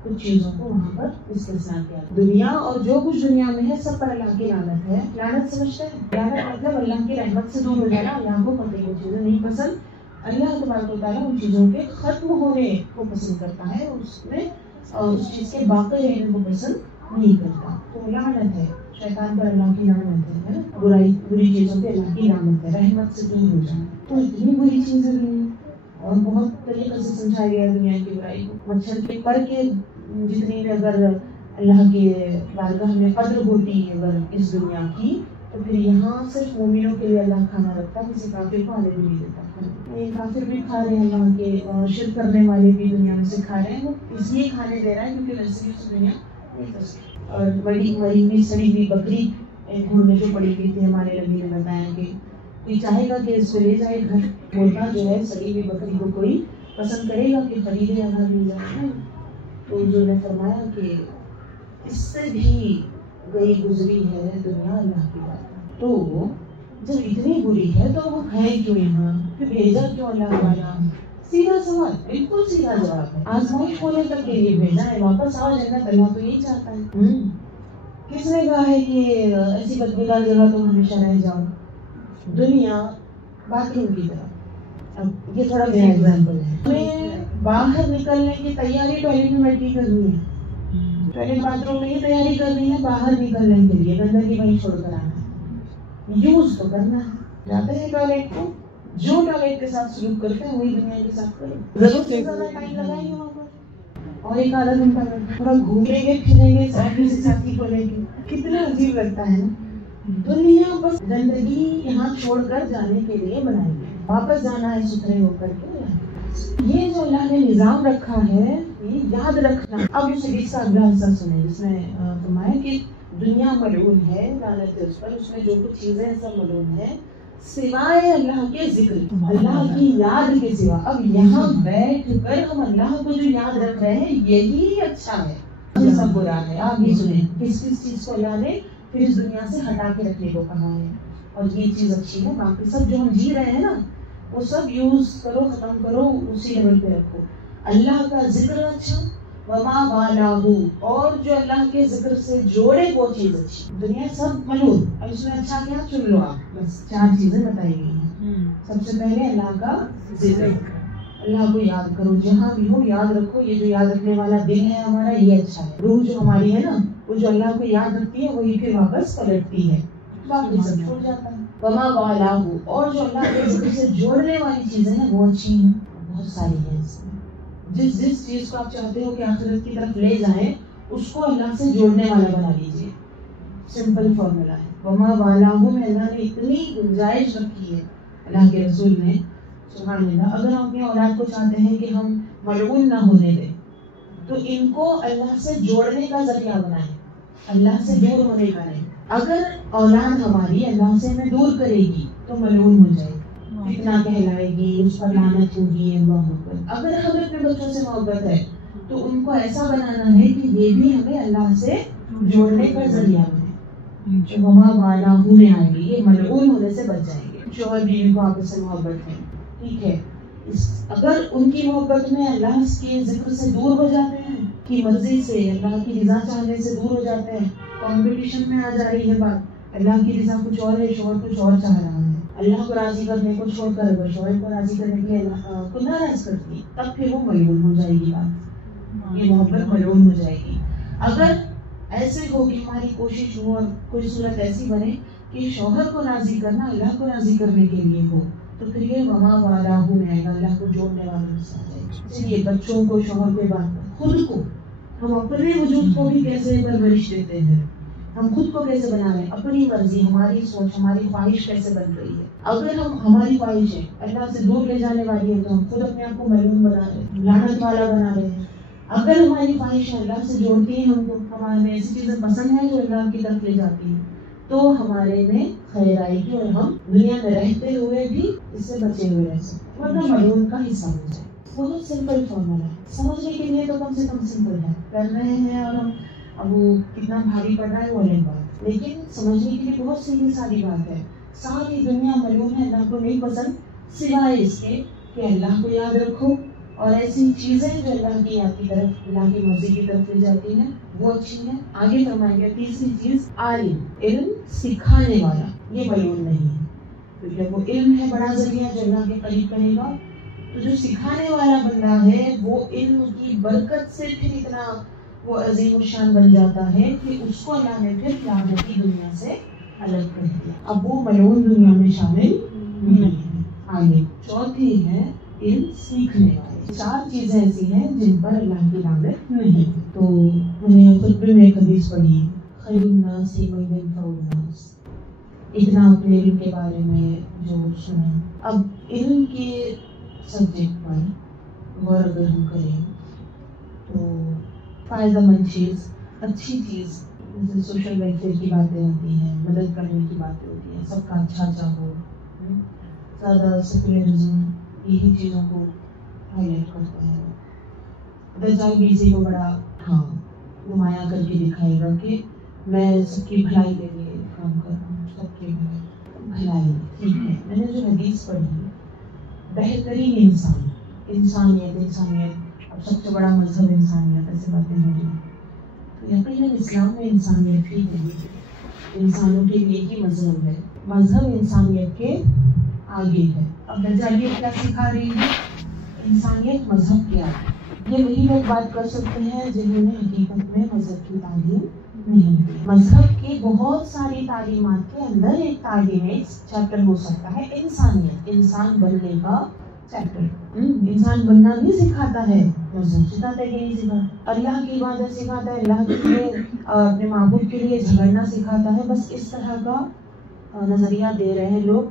کچھ چیزوں کو وہاں پر استثناء کیا۔ دنیا اور جو کچھ دنیا میں ہے سب پر اللہ کی لعنت ہے۔ لعنت سمجھتے ہیں؟ لعنت مطلب اللہ کی رحمت سے دور ہو جانا، اللہ کو پتہ وہ چیزیں نہیں پسند، اللہ تبارک و تعالیٰ ان چیزوں کے ختم ہونے کو پسند کرتا ہے، اس میں اس چیز کے باقی رہنے کو پسند نہیں کرتا، تو لعنت ہے، شیطان پر اللہ کی لعنت ہے، بری چیزوں پہ اللہ کی لعنت ہے، رحمت سے دور ہو جانا، تو اتنی بری چیز ہے دنیا، اور بہت طریقے سے سمجھایا گیا ہے دنیا کی برائی کو۔ مچھر کے پر کے جتنی اگر اللہ کے بارگاہ میں قدر ہوتی ہے اگر اس دنیا کی، تو پھر یہاں صرف مومنوں کے لیے اللہ کھانا رکھتا، کسی کافر کو آنے بھی نہیں دیتا۔ یہ کافر بھی کھا رہے ہیں، اللہ کے شرک کرنے والے بھی دنیا میں سے کھا رہے ہیں، وہ اس لیے کھانے دے رہا ہے کیونکہ ویسے بھی اس دنیا نہیں پسند۔ اور مری ہوئی سڑی ہوئی بکری گھر میں جو پڑی ہوئی تھی، ہمارے نبی نے بتایا کہ کوئی چاہے گا کہ اس کو لے جائے گھر، مرغا جو ہے سڑی ہوئی بکری کو کوئی پسند کرے گا کہ خریدے یا نہ لے جائے؟ تو حضور نے فرمایا کہ اس سے بھی گئی گزری ہے دنیا اللہ کی بات، تو جب اتنی بری ہے تو وہ ہے کیوں یہاں، پھر بھیجا کیوں اللہ تعالیٰ؟ سیدھا سوال، بالکل سیدھا جواب ہے. آزمائش ہونے تک کے لیے بھیجا ہے، واپس آؤ جنت. اللہ تو یہی چاہتا ہے. کس نے کہا ہے کہ ایسی بدبودار جگہ تم ہمیشہ رہ جاؤ؟ دنیا باتھ روم کی طرح. اب یہ تھوڑا میرا ایگزامپل ہے. ہمیں باہر نکلنے کی تیاری ٹوائلٹ میں بیٹھ کے کرنی ہے. ٹوائلٹ باتھ روم میں یہ تیاری کرنی ہے باہر نکلنے کے لیے، گندگی وہیں چھوڑ کر آنا ہے. یوز تو کرنا ہے. جاتے ہیں ٹوائلٹ کو، جو ٹوائلٹ کے ساتھ سلوک کرتے ہیں وہی دنیا کے ساتھ کرو. ضرورت سے زیادہ ٹائم لگائیں گے وہاں پر، اور ایک آدھا گھنٹہ تھوڑا گھومیں گے پھریں گے، سے ساتھی کو لیں گے. کتنا عجیب لگتا ہے نا. دنیا بس گندگی یہاں چھوڑ کر جانے کے لیے بنائی ہے، واپس جانا ہے ستھرے ہو کر کے. یہ جو اللہ نے نظام رکھا ہے یہ یاد رکھنا. اب اس حدیث کا اگلا حصہ سنیں جس میں فرمایا کہ دنیا ملعون ہے، لعنت ہے اس پر، اس میں جو کچھ چیزیں سب ملعون ہے سوائے اللہ کے ذکر، اللہ کی یاد کے سوا. اب یہاں بیٹھ کر ہم اللہ کو جو یاد رکھ رہے ہیں یہی اچھا ہے، یہ سب برا ہے. آپ یہ سنیں کس کس چیز کو اللہ نے پھر اس دنیا سے ہٹا کے رکھنے کو کہا ہے، اور یہ چیز اچھی ہے. باقی سب جو ہم جی رہے ہیں نا وہ سب یوز کرو، ختم کرو، اسی لیول پہ رکھو. اللہ کا ذکر اچھا، وما والاہ، اور جو اللہ کے ذکر سے جوڑے وہ چیز اچھی. دنیا سب ملعون، اب اس میں اچھا کیا چن لو آپ. بس 4 چیزیں بتائی گئی ہیں. سب سے پہلے اللہ کا ذکر، اللہ کو یاد کرو، جہاں بھی ہو یاد رکھو. یہ جو یاد رکھنے والا دل ہے ہمارا یہ اچھا ہے. روح جو ہماری ہے نا وہ جو اللہ کو یاد رکھتی ہے وہی پھر واپس پلٹتی ہے، باقی سب چھوڑ جاتا ہے. وما والاہ، اور جو اللہ کے ذکر سے جوڑنے والی چیزیں ہیں وہ اچھی ہیں. بہت ساری ہیں اس میں. جس چیز کو آپ چاہتے ہو کہ آخرت کی طرف لے جائیں اس کو اللہ سے جوڑنے والا بنا لیجیے. سمپل فارمولا ہے. وما والاہ میں اللہ نے اتنی گنجائش رکھی ہے اللہ کے رسول نے، سبحان اللہ. اگر ہم اپنی اولاد کو چاہتے ہیں کہ ہم ملعون نہ ہونے دیں تو ان کو اللہ سے جوڑنے کا ذریعہ بنائیں، اللہ سے دور ہونے کا نہیں. اگر اولاد ہماری اللہ سے ہمیں دور کرے گی تو ملعون ہو جائے گی، فتنہ کہلائے گی، اس پر لعنت ہوگی اللہ پر. اگر ہمیں اپنے بچوں سے محبت ہے تو ان کو ایسا بنانا ہے کہ یہ بھی ہمیں اللہ سے جوڑنے کا ذریعہ بنے. وما والاہ میں آئیں گے، یہ ملعون ہونے سے بچ جائیں گے. شوہر بیوی کو آپس سے محبت ہے، ٹھیک ہے. اگر ان کی محبت میں اللہ کے ذکر سے دور ہو جاتے ہیں، کی مرضی سے اللہ کی رضا چاہنے سے دور ہو جاتے ہیں، کمپٹیشن میں آ جا رہی ہے بات. اللہ کی رضا کچھ اور ہے، شوہر کچھ اور چاہ رہا ہے. اللہ کو راضی کرنے کو چھوڑ کر اگر شوہر کو راضی کرنے کے لیے اللہ کو ناراض کرتی تب پھر وہ ملعون ہو جائے گی بات، یہ محبت ملعون ہو جائے گی. اگر ایسے ہو کہ ہماری کوشش ہو اور کوئی صورت ایسی بنے کہ شوہر کو راضی کرنا اللہ کو راضی کرنے کے لیے ہو تو پھر یہ وما والاہ میں آئے گا، اللہ کو جوڑنے والا حصہ آ جائے گا. اس لیے بچوں کو، شوہر کو، بات خود کو، ہم اپنے وجود کو بھی کیسے پرورش دیتے ہیں، ہم خود کو کیسے بنا رہے ہیں، اپنی مرضی، ہماری سوچ، ہماری خواہش کیسے بن رہی ہے. اگر ہماری خواہش ہے اللہ سے دور لے جانے والی ہے تو ہم خود اپنے آپ کو ملعون بنا رہے ہیں، لعنت والا بنا رہے ہیں. اگر ہماری خواہش اللہ سے جوڑتی ہے، ہم کو ہمیں ایسی چیزیں پسند ہیں جو اللہ کی طرف لے جاتی ہیں تو ہمارے میں خیر آئے گی اور ہم دنیا میں رہتے ہوئے بھی اس سے بچے ہوئے رہ سکتے، ورنہ ملعون کا حصہ ہو جائے. بہت سمپل فارمولا ہے، سمجھنے کے لیے تو کم سے کم سمپل ہے. کر رہے ہیں اور ہم اب وہ کتنا بھاری پڑ رہا ہے وہ الگ بات، لیکن سمجھنے کے لیے بہت سیدھی ساری بات ہے. ساری دنیا ملعون ہے، اللہ کو نہیں پسند سوائے اس کے کہ اللہ کو یاد رکھو اور ایسی چیزیں جو اللہ کی یاد کی طرف، اللہ کی مرضی کی طرف لے جاتی ہیں وہ اچھی ہیں. آگے فرمائیں گے تیسری چیز عالم، علم سکھانے والا، یہ ملعون نہیں ہے کیونکہ وہ علم ہے بڑا ذریعہ جو اللہ کے قریب کرے گا. تو جو سکھانے والا بندہ ہے وہ علم کی برکت سے پھر اتنا وہ عظیم الشان بن جاتا ہے کہ اس کو اللہ نے پھر قیامت کی دنیا سے الگ کر دیا، اب وہ ملعون دنیا میں شامل نہیں ہے. عالم. چوتھی ہے علم سیکھنے والے. 4 چیزیں ایسی ہیں جن پر اللہ کی لعنت نہیں. تو میں نے خطبے میں ایک حدیث پڑھی، خیر الناس من ينفع الناس. اتنا اپنے علم کے بارے میں جو سنا. اب علم کے سبجیکٹ پر غور اگر ہم کریں تو فائدہ مند چیز، اچھی چیز، جیسے سوشل ویلفیئر کی باتیں ہوتی ہیں، مدد کرنے کی باتیں ہوتی ہیں، سب کا اچھا چاہو، زیادہ سیکولرزم، یہی چیزوں کو ہائی لائٹ کرتا ہے. دجال بھی اسی کو بڑا نمایاں کر کے دکھائے گا کہ میں سب کی بھلائی کے لیے کام کر رہا ہوں، سب کی بھلائی. ٹھیک ہے، میں نے جو حدیث پڑھی، بہترین انسان انسانیت اب سب سے بڑا مذہب انسانیت، ایسے باتیں ہو رہی ہیں، تو یقیناً اسلام میں انسانیت ہی نہیں ہے، انسانوں کے لیے ہی مذہب ہے، مذہب انسانیت کے آگے ہے۔ اب دجالیت کیا سکھا رہی ہے؟ انسانیت مذہب کے آگے۔ یہ وہی لوگ بات کر سکتے ہیں جنہوں نے حقیقت میں مذہب کی تعلیم نہیں دی۔ مذہب کی بہت ساری تعلیمات کے اندر ایک تعلیم چیپٹر ہو سکتا ہے انسانیت، انسان بننے کا چیپٹر۔ انسان بننا بھی سکھاتا ہے، مذہب سکھاتا ہے کہ نہیں سکھاتا؟ اللہ کی عبادت سکھاتا ہے، اللہ کے لیے اپنے معبود کے لیے جھگڑنا سکھاتا ہے۔ بس اس طرح کا نظریہ دے رہے ہیں لوگ۔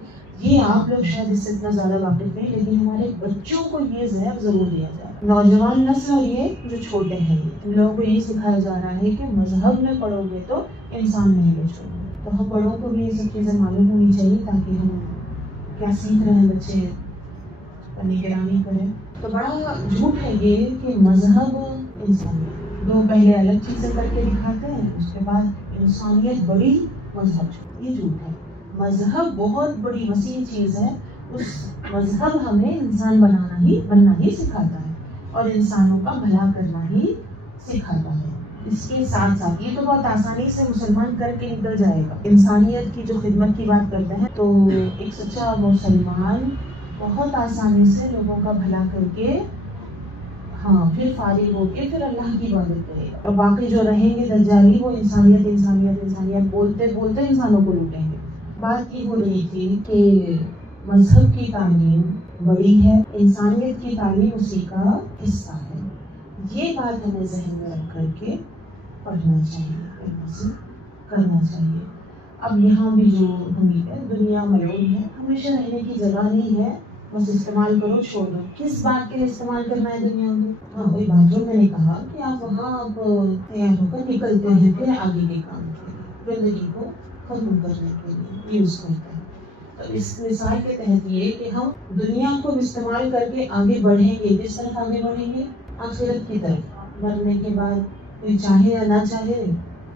یہ آپ لوگ شاید اس سے اتنا زیادہ واقف نہیں، لیکن ہمارے بچوں کو یہ ذہن ضرور دیا جائے، نوجوان نسل اور یہ جو چھوٹے ہیں، ان لوگوں کو یہ سکھایا جا رہا ہے کہ مذہب میں پڑھو گے تو انسان نہیں بچو گے۔ تو ہم بڑوں کو بھی یہ سب چیزیں معلوم ہونی چاہیے تاکہ ہم کیا سیکھ رہے ہیں بچے نگرانی کریں۔ تو بڑا جھوٹ ہے یہ کہ مذہب انسانیت، لوگ پہلے الگ چیزیں کر کے دکھاتے ہیں، اس کے بعد انسانیت بڑی مذہب، یہ جھوٹ ہے۔ مذہب بہت بڑی وسیع چیز ہے، اس مذہب ہمیں انسان بننا ہی سکھاتا ہے اور انسانوں کا بھلا کرنا ہی سکھاتا ہے۔ اس کے ساتھ ساتھ یہ تو بہت آسانی سے مسلمان کر کے نکل جائے گا، انسانیت کی جو خدمت کی بات کرتے ہیں، تو ایک سچا مسلمان بہت آسانی سے لوگوں کا بھلا کر کے پھر فارغ ہو کے پھر اللہ کی عبادت کرے گا۔ اور باقی جو رہیں گے دجالی، وہ انسانیت بولتے بولتے انسانوں کو لوٹیں گے۔ بات یہ ہو رہی تھی کہ مذہب کی تعلیم بڑی ہے، انسانیت کی تعلیم اسی کا حصہ ہے۔ یہ بات ہمیں ذہن میں رکھ کر کے پڑھنا چاہیے، کرنا چاہیے۔ اب یہاں بھی جو امید ہے، دنیا ملعون ہے، ہمیشہ رہنے کی جگہ نہیں ہے، بس استعمال کرو چھوڑ دو۔ کس بات کے لیے استعمال کرنا ہے دنیا کو؟ وہی بات جو میں نے کہا کہ آپ وہاں تیار ہو کر نکلتے ہیں پھر آگے کے کام کے لیے، زندگی کو ختم کرنے کے لیے یوز کرتے ہیں۔ تو اس مثال کے تحت یہ کہ ہم دنیا کو استعمال کر کے آگے بڑھیں گے، کس طرح آگے بڑھیں گے؟ آخرت کی طرف۔ مرنے کے بعد کوئی چاہے یا نہ چاہے،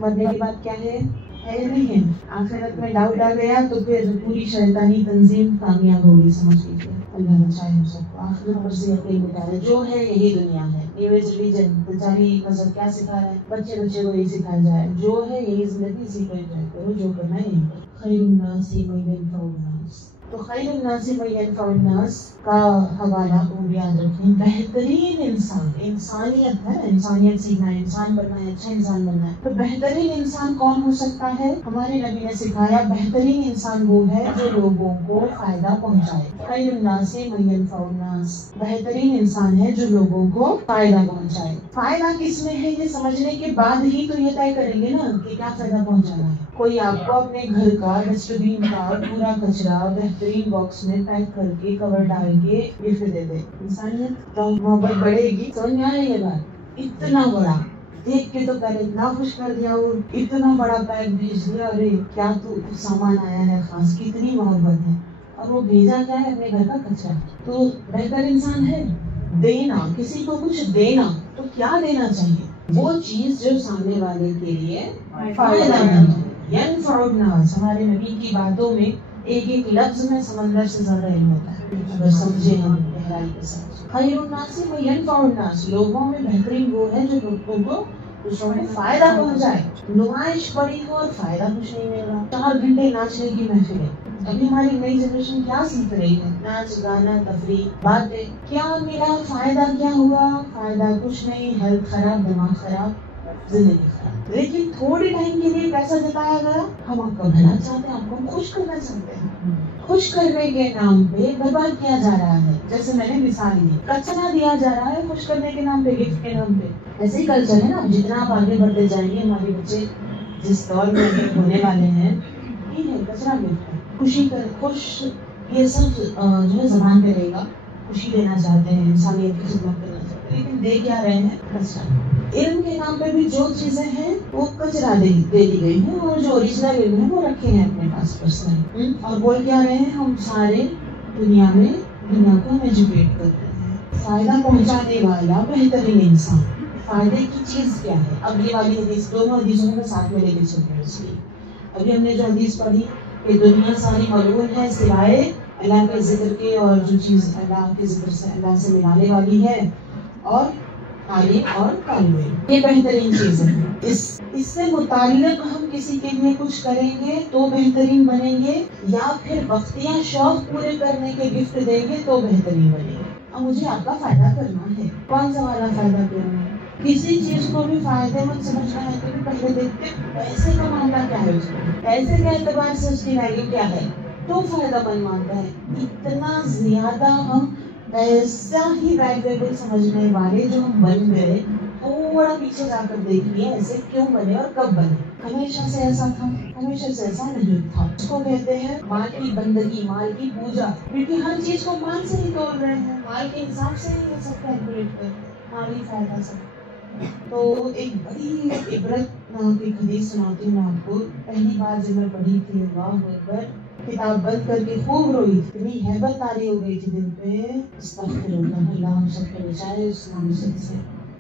مرنے کے بعد کیا ہے نہیں ہے۔ آخرت میں ڈاؤٹ آ گیا تو پھر پوری شیطانی تنظیم کامیاب ہوگی، سمجھ لیجیے۔ اللہ بچائے ہم سب کو آخرت پر سے یقین مٹائے۔ جو ہے یہی دنیا ہے۔ نیو ایج ریلیجن بیچاری مذہب کیا سکھا رہا ہے؟ بچے کو یہی سکھایا جائے، جو ہے یہی زندگی، اسی کو انجوائے کرو، جو کرنا ہے یہی کرو۔ خیر الناس من ينفع الناس، تو خیر الناس من ينفع الناس کا حوالہ کو یاد رکھیں۔ بہترین انسان، انسانیت ہے، انسانیت سیکھنا ہے، انسان بننا ہے، اچھا انسان بننا ہے۔ تو بہترین انسان کون ہو سکتا ہے؟ ہمارے نبی نے سکھایا بہترین انسان وہ ہے جو لوگوں کو فائدہ پہنچائے۔ خیر الناس من ينفع الناس، بہترین انسان ہے جو لوگوں کو فائدہ پہنچائے۔ فائدہ کس میں ہے یہ سمجھنے کے بعد ہی تو یہ طے کریں گے نا کہ کیا فائدہ پہنچانا ہے۔ کوئی آپ کو اپنے گھر کا ڈسٹ بین کا پورا کچرا بہترین باکس میں پیک کر کے کور ڈال کے گفٹ دے دے، انسانیت تو محبت بڑھے گی؟ سمجھ میں آ رہی ہے بات؟ اتنا بڑا دیکھ کے تو پہلے اتنا خوش کر دیا اور اتنا بڑا پیک بھیج دیا، ارے کیا تو سامان آیا ہے خاص، کتنی محبت ہے۔ اور وہ بھیجا کیا ہے؟ اپنے گھر کا کچرا۔ تو بہتر انسان ہے دینا، کسی کو کچھ دینا۔ تو کیا دینا چاہیے؟ وہ چیز جو سامنے والے کے لیے فائدہ مند ہے۔ ينفع الناس، ہمارے نبی کی باتوں میں ایک ایک لفظ میں سمندر سے زیادہ علم ہوتا ہے، اگر سمجھے ہم گہرائی کے ساتھ۔ خیر الناس من ينفع الناس، لوگوں میں بہترین وہ ہے جو لوگوں کو دوسروں کو فائدہ پہنچائے۔ نمائش بڑی ہو اور فائدہ کچھ نہیں مل رہا، 4 گھنٹے ناچنے کی محفل ہے۔ ابھی ہماری نئی جنریشن کیا سیکھ رہی ہے؟ ناچ گانا تفریح باتیں، کیا ملا؟ فائدہ کیا ہوا؟ فائدہ کچھ نہیں، ہیلتھ خراب، دماغ خراب، زندگی خراب۔ لیکن تھوڑے ٹائم کے لیے پیسہ جتایا گیا، ہم آپ کا بھلا چاہتے ہیں، آپ کو ہم خوش کرنا چاہتے ہیں، خوش کرنے کے نام پہ برباد کیا جا رہا ہے۔ جیسے میں نے مثال دی، کچرا دیا جا رہا ہے خوش کرنے کے نام پہ، گفٹ کے نام پہ۔ ایسے ہی کلچر ہے نا، جتنا آپ آگے بڑھتے جائیں گے، ہمارے بچے جس دور میں ہونے والے ہیں، یہ ہے کچرا گفٹ ہے، خوشی کر خوش، یہ سب جو ہے زبان پہ رہے گا، خوشی دینا چاہتے ہیں، انسانیت کی خدمت کرنا چاہتے ہیں، لیکن دے کیا رہے ہیں؟ کچرا۔ علم کے نام پہ بھی جو چیزیں ہیں وہ کچرا دے دی گئی ہیں، اور جو اوریجنل علم ہے وہ رکھے ہیں اپنے پاس پرسنل۔ اور بول کیا رہے ہیں؟ ہم سارے دنیا کو ہم ایجوکیٹ کر رہے ہیں۔ فائدہ پہنچانے والا بہترین انسان، فائدے کی چیز کیا ہے؟ اب یہ والی حدیث، دونوں حدیثوں میں ساتھ میں لے کے چلتے ہیں۔ اس لیے ابھی ہم نے جو حدیث پڑھی کہ دنیا ساری ملعون ہے سوائے اللہ کے ذکر کے اور جو چیز اللہ کے ذکر سے اللہ سے ملانے والی ہے، اور تعلیم اور طالب علم، یہ بہترین چیز ہے۔ اس سے متعلق ہم کسی کے لیے کچھ کریں گے تو بہترین بنیں گے، یا پھر وقتیہ شوق پورے کرنے کے گفٹ دیں گے تو بہترین بنیں گے۔ اب مجھے آپ کا فائدہ کرنا ہے، کون سا والا فائدہ کرنا ہے؟ کسی چیز کو بھی فائدے مند سمجھنا ہے تو پہلے دیکھتے پیسے کا معاملہ کیا ہے، اس میں پیسے کے اعتبار سے اس کی ویلیو کیا ہے تو فائدہ مند مانتا ہے۔ اتنا زیادہ ہم پیسہ ہی ویلیویبل سمجھنے والے جو ہم بن گئے، تھوڑا پیچھے جا کر دیکھیے ایسے کیوں بنے اور کب بنے۔ ہمیشہ سے ایسا تھا؟ ہمیشہ سے ایسا نہیں تھا۔ اس کو کہتے ہیں مال کی بندگی، مال کی پوجا، کیونکہ ہر چیز کو مال سے ہی تول رہے ہیں، مال کے حساب سے ہی یہ سب کیلکولیٹ کرتے ہیں، مالی فائدہ سے۔ تو ایک بڑی عبرت ناک ایک حدیث سناتی ہوں آپ کو۔ پہلی بار جب میں پڑھی تھی، اللہ اکبر، کتاب بند کر کے خوب روئی تھی، اتنی ہیبت طاری ہو گئی تھی دل پہ۔ استغفر اللہ، اللہ ہم سب کو بچائے اس معصیت سے۔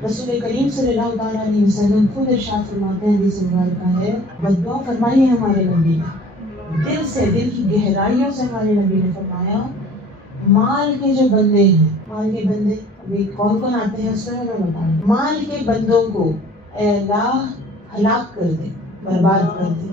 رسول کریم صلی اللہ تعالیٰ علیہ وسلم خود ارشاد فرماتے ہیں، حدیث مبارکہ ہے، بد دعا فرمائی ہے ہمارے نبی نے، دل سے، دل کی گہرائیوں سے ہمارے نبی نے فرمایا، مال کے جو بندے ہیں، مال کے بندے ابھی کون کون آتے ہیں اس میں میں بتاؤں، مال کے بندوں کو اے اللہ ہلاک کر دے، برباد کر دے۔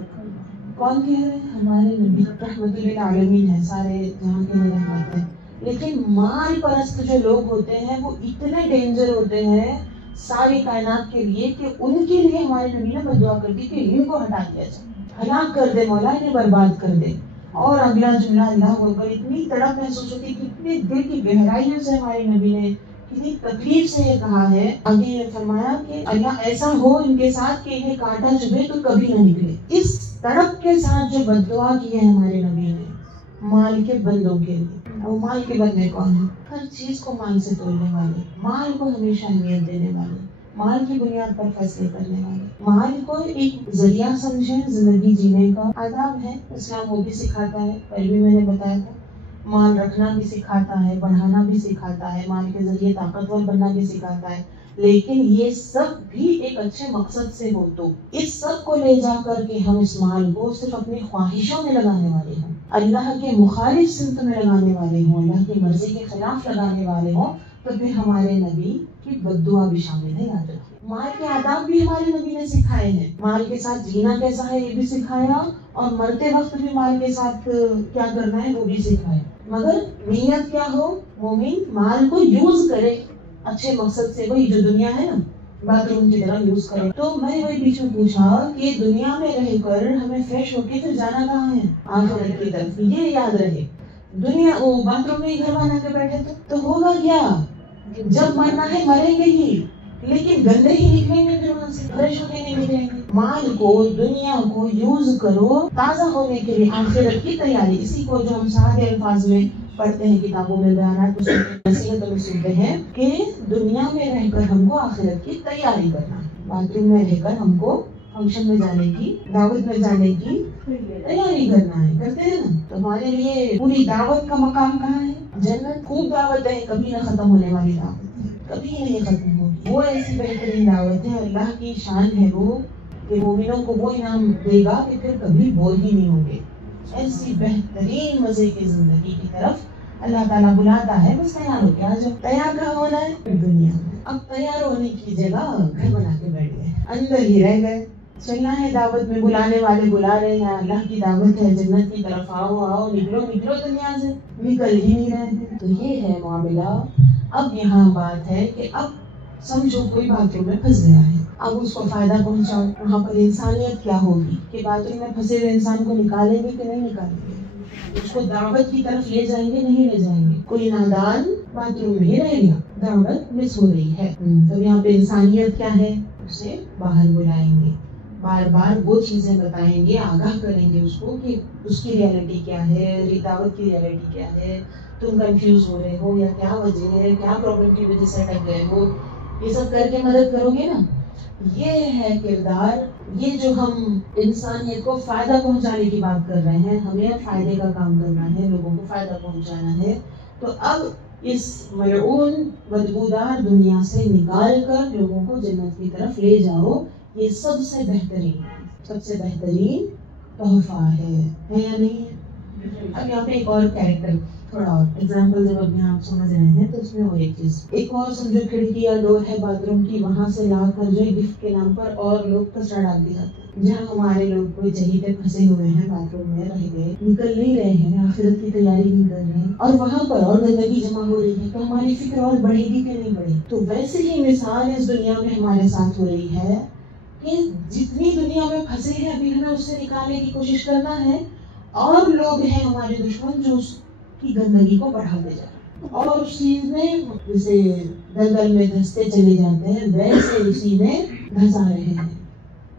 کون کہہ رہے ہیں؟ ہمارے نبی رحمت للعالمین ہے، سارے جہاں کے رحمت ہیں۔ لیکن مال پرست جو لوگ ہوتے ہیں وہ اتنے ڈینجر ہوتے ہیں ساری کائنات کے لیے کہ ان کے لیے ہمارے نبی نے بد دعا کر دی کہ ان کو ہٹا دیا جائے، ہلاک کر دے مولا، انہیں برباد کر دے۔ اور اگلا جملہ اللہ اکبر، اتنی تڑپ محسوس ہوتی کہ اتنے دل کی گہرائیوں سے ہمارے نبی نے کتنی تکلیف سے یہ کہا ہے۔ آگے یہ فرمایا کہ اللہ ایسا ہو ان کے ساتھ کہ انہیں کانٹا چبھے تو کبھی نہ نکلے۔ اس تڑپ کے ساتھ جو بد دعا کی ہے ہمارے نبی نے مال کے بندوں کے لیے۔ وہ مال کے بندے کون ہیں؟ ہر چیز کو مال سے تولنے والے، مال کو ہمیشہ اہمیت دینے والے، مال کی بنیاد پر فیصلے کرنے والے، مال کو ایک ذریعہ سمجھیں زندگی جینے کا۔ آداب ہے، اسلام وہ بھی سکھاتا ہے، پہلے بھی میں نے بتایا تھا، مال رکھنا بھی سکھاتا ہے، بڑھانا بھی سکھاتا ہے، مال کے ذریعے طاقتور بننا بھی سکھاتا ہے، لیکن یہ سب بھی ایک اچھے مقصد سے ہو تو اس سب کو لے جا کر کے ہم اس مال کو صرف اپنی خواہشوں میں لگانے والے ہوں، اللہ کے مخالف سمت میں لگانے والے ہوں، اللہ کی مرضی کے خلاف لگانے والے ہوں، تو پھر ہمارے نبی کی بد دعا بھی شامل ہے۔ یاد رکھیے، مال کے آداب بھی ہمارے نبی نے سکھائے ہیں، مال کے ساتھ جینا کیسا ہے یہ بھی سکھایا، اور مرتے وقت بھی مال کے ساتھ کیا کرنا ہے وہ بھی سکھایا، مگر نیت کیا ہو، مومن مال کو یوز کرے اچھے مقصد سے، وہی جو دنیا ہے نا، باتھ روم کی طرح یوز کرے۔ تو میں وہی بیچ میں پوچھا کہ دنیا میں رہ کر ہمیں فریش ہو کے پھر جانا کہاں ہے؟ آخرت کی طرف۔ یہ یاد رہے، دنیا وہ باتھ روم میں ہی گھر بنا کے بیٹھے تو ہوگا کیا؟ جب مرنا ہے مریں گے ہی، لیکن گندے ہی نکلیں گے، پھر وہاں سے فریش ہو کے نہیں نکلیں گے۔ مال کو، دنیا کو یوز کرو تازہ ہونے کے لیے، آخرت کی تیاری۔ اسی کو جو ہم سادے الفاظ میں پڑھتے ہیں کتابوں میں بیانات نصیحت میں سنتے ہیں کہ دنیا میں رہ کر ہم کو آخرت کی تیاری کرنا ہے، باتھ روم میں رہ کر ہم کو فنکشن میں جانے کی، دعوت میں جانے کی تیاری کرنا ہے، کرتے ہیں نا۔ تو ہمارے لیے پوری دعوت کا مقام کہاں ہے؟ جنت۔ خوب دعوت ہے، کبھی نہ ختم ہونے والی دعوت ہے، کبھی نہیں ختم ہوگی۔ وہ ایسی بہترین دعوت ہے، اللہ کی شان ہے وہ کہ مومنوں کو وہ انعام دے گا کہ پھر کبھی بور ہی نہیں ہوں گے۔ ایسی بہترین مزے کی زندگی کی طرف اللہ تعالیٰ بلاتا ہے، بس تیار ہو کے آ جاؤ۔ تیار کہاں ہونا ہے؟ دنیا میں۔ اب تیار ہونے کی جگہ گھر بنا کے بیٹھ گئے، اندر ہی رہ گئے۔ چلنا ہے دعوت میں، بلانے والے بلا رہے ہیں، اللہ کی دعوت ہے جنت کی طرف، آؤ آؤ، نکلو نکلو دنیا سے، نکل ہی نہیں رہے ہیں۔ تو یہ ہے معاملہ۔ اب یہاں بات ہے کہ اب سمجھو کوئی باتھ روم میں پھنس گیا ہے، اب اس کو فائدہ پہنچاؤ، وہاں پر انسانیت کیا ہوگی کہ باتھ روم میں پھنسے ہوئے انسان کو نکالیں گے کہ نہیں نکالیں گے؟ اس کو دعوت کی طرف لے جائیں گے نہیں لے جائیں گے؟ کوئی نادان باتھ روم میں ہی رہ گیا، دعوت مس ہو رہی ہے۔ تو یہاں پہ انسانیت کیا ہے؟ اسے باہر بلائیں گے، بار بار وہ چیزیں بتائیں گے، آگاہ کریں گے اس کو کہ اس کی ریالٹی کیا ہے، دعوت کی ریالٹی کیا ہے، تم کنفیوز ہو رہے ہو یا کیا وجہ ہے، کیا پرابلم کی وجہ سے اٹک گئے ہو، یہ سب کر کے مدد کرو گے نا۔ یہ ہے کردار۔ یہ جو ہم انسانیت کو فائدہ پہنچانے کی بات کر رہے ہیں، ہمیں فائدے کا کام کرنا ہے، لوگوں کو فائدہ پہنچانا ہے، تو اب اس ملعون بدبودار دنیا سے نکال کر لوگوں کو جنت کی طرف لے جاؤ۔ یہ سب سے بہترین تحفہ ہے یا نہیں ہے؟ اب یہاں پہ ایک اور کیریکٹر تھوڑا اور ایگزامپل جب اب یہاں آپ سمجھ رہے ہیں تو اس میں اور ایک چیز، ایک اور سمجھو کھڑکی یا ڈور ہے باتھ روم کی، وہاں سے لا کر جو گفٹ کے نام پر اور لوگ کچرا ڈال دیا جاتا ہے، جہاں ہمارے لوگ کوئی جگہ پہ پھنسے ہوئے ہیں، باتھ روم میں رہ گئے، نکل نہیں رہے ہیں، آخرت کی تیاری نہیں کر رہے ہیں، اور وہاں پر اور گندگی جمع ہو رہی ہے، تو ہماری فکر اور بڑھے گی کہ نہیں بڑھے؟ تو ویسے ہی مثال اس دنیا میں ہمارے ساتھ ہو رہی ہے کہ جتنی دنیا میں پھنسے ہیں ابھی ہمیں اس سے نکالنے کی کوشش کرنا ہے، اور لوگ ہیں ہمارے دشمن جو اس کی گندگی کو بڑھاتے جا رہے ہیں، اور اس چیز میں جیسے دلدل میں دھستے چلے جاتے ہیں ویسے اسی میں دھسا رہے ہیں،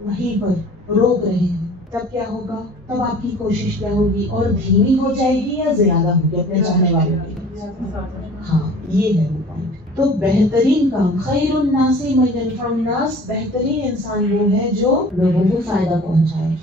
وہیں پر روک رہے ہیں۔ تب کیا ہوگا؟ تب آپ کی کوشش کیا ہوگی؟ اور دھیمی ہو جائے گی یا زیادہ ہوگی اپنے چاہنے والوں کی؟ ہاں، یہ ہے وہ پوائنٹ۔ تو بہترین کام، خیر الناس من ينفع الناس، بہترین انسان وہ ہے جو لوگوں کو فائدہ پہنچائے۔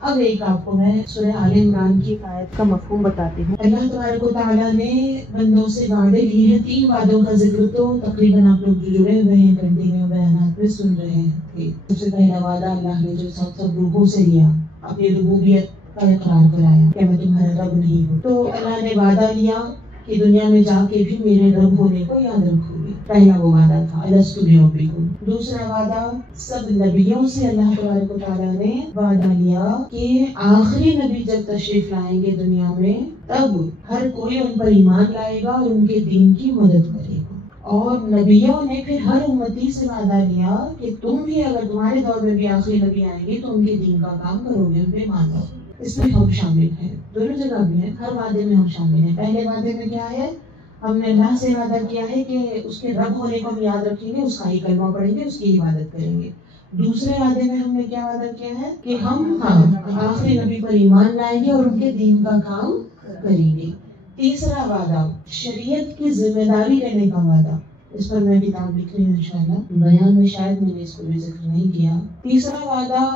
اب ایک آپ کو میں سورہ آل عمران کی آیت کا مفہوم بتاتی ہوں۔ اللہ تبارک و تعالیٰ نے بندوں سے وعدے لیے ہیں، 3 وعدوں کا ذکر تو تقریباً آپ لوگ جو جڑے ہوئے ہیں کنٹینیو بیانات میں سن رہے ہیں۔ سب سے پہلا وعدہ اللہ نے جو سب روحوں سے لیا، اپنی ربوبیت کا اقرار کرایا کہ میں تمہارا رب نہیں ہوں، تو اللہ نے وعدہ لیا کہ دنیا میں جا کے بھی میرے رب ہونے کو یاد رکھو گے، پہلا وہ وعدہ تھا الست بربکم۔ دوسرا وعدہ سب نبیوں سے اللہ تبارک و تعالیٰ نے وعدہ لیا کہ آخری نبی جب تشریف لائیں گے دنیا میں تب ہر کوئی ان پر ایمان لائے گا اور ان کے دین کی مدد کرے گا، اور نبیوں نے پھر ہر امتی سے وعدہ لیا کہ تم بھی اگر تمہارے دور میں بھی آخری نبی آئیں گے تو ان کے دین کا کام کرو گے، ان پہ مان لو۔ اس میں ہم شامل ہیں، دونوں جگہ بھی ہیں، ہر وعدے میں ہم شامل ہیں۔ پہلے وعدے میں کیا ہے؟ ہم نے اللہ سے وعدہ کیا ہے کہ اس کے رب ہونے کو ہم یاد رکھیں گے، اس کا ہی کلمہ پڑھیں گے، اس کی عبادت کریں گے۔ دوسرے وعدے میں ہم نے کیا وعدہ کیا ہے کہ ہم آخری نبی پر ایمان لائیں گے اور ان کے دین کا کام کریں گے۔ تیسرا وعدہ شریعت کی ذمہ داری لینے کا وعدہ، اس پر میں کتاب لکھ رہی ہوں انشاءاللہ، بیان میں شاید میں نے اس کو بھی ذکر نہیں کیا۔ تیسرا وعدہ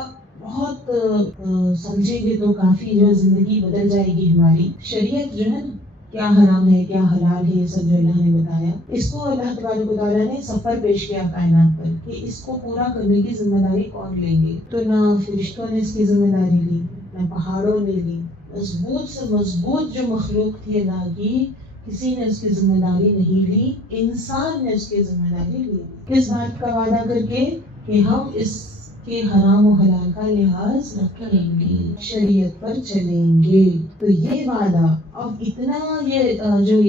بہت سمجھیں گے تو کافی جو زندگی بدل جائے گی ہماری۔ شریعت جو ہے کیا حرام ہے کیا حلال ہے یہ سب جو اللہ نے بتایا، اس کو اللہ تبارک و تعالیٰ نے سفر پیش کیا کائنات پر کہ اس کو پورا کرنے کی ذمہ داری کون لیں گے؟ تو نہ فرشتوں نے اس کی ذمہ داری لی، نہ پہاڑوں نے لی، مضبوط سے مضبوط جو مخلوق تھی اللہ کی، کسی نے اس کی ذمہ داری نہیں لی، انسان نے اس کی ذمہ داری لی۔ کس بات کا وعدہ کر کے؟ کہ ہم اس کے حرام و حلال کا لحاظ رکھیں گے، شریعت پر چلیں گے۔ تو یہ وعدہ، اب اتنا یہ جو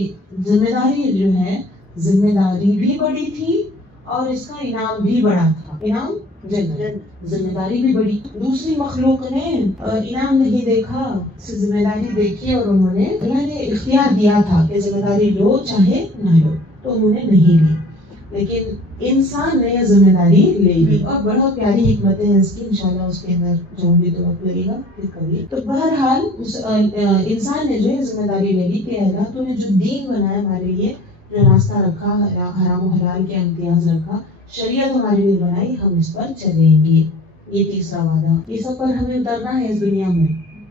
ذمہ داری جو ہے، ذمہ داری بھی بڑی تھی اور اس کا انعام بھی بڑا تھا، انعام جنت، ذمہ داری بھی بڑی۔ دوسری مخلوق نے انعام نہیں دیکھا، ذمہ داری دیکھی اور انہوں نے، اللہ نے اختیار دیا تھا کہ ذمہ داری لو چاہے نہ لو، تو انہوں نے نہیں لی، لیکن انسان نے یہ ذمہ داری لے لی، اور بہت پیاری حکمتیں ہیں اس کی، انشاءاللہ اس کے اندر جاؤں گی تو وقت لگے گا پھر کبھی۔ تو بہرحال انسان نے جو یہ ذمہ داری لے لی کہ اللہ تو نے جو دین بنایا ہمارے لیے، جو راستہ رکھا، حرام و حلال کے امتیاز رکھا، شریعت ہمارے لیے بنائی، ہم اس پر چلیں گے۔ یہ تیسرا وعدہ، یہ سب پر ہمیں اترنا ہے اس دنیا میں،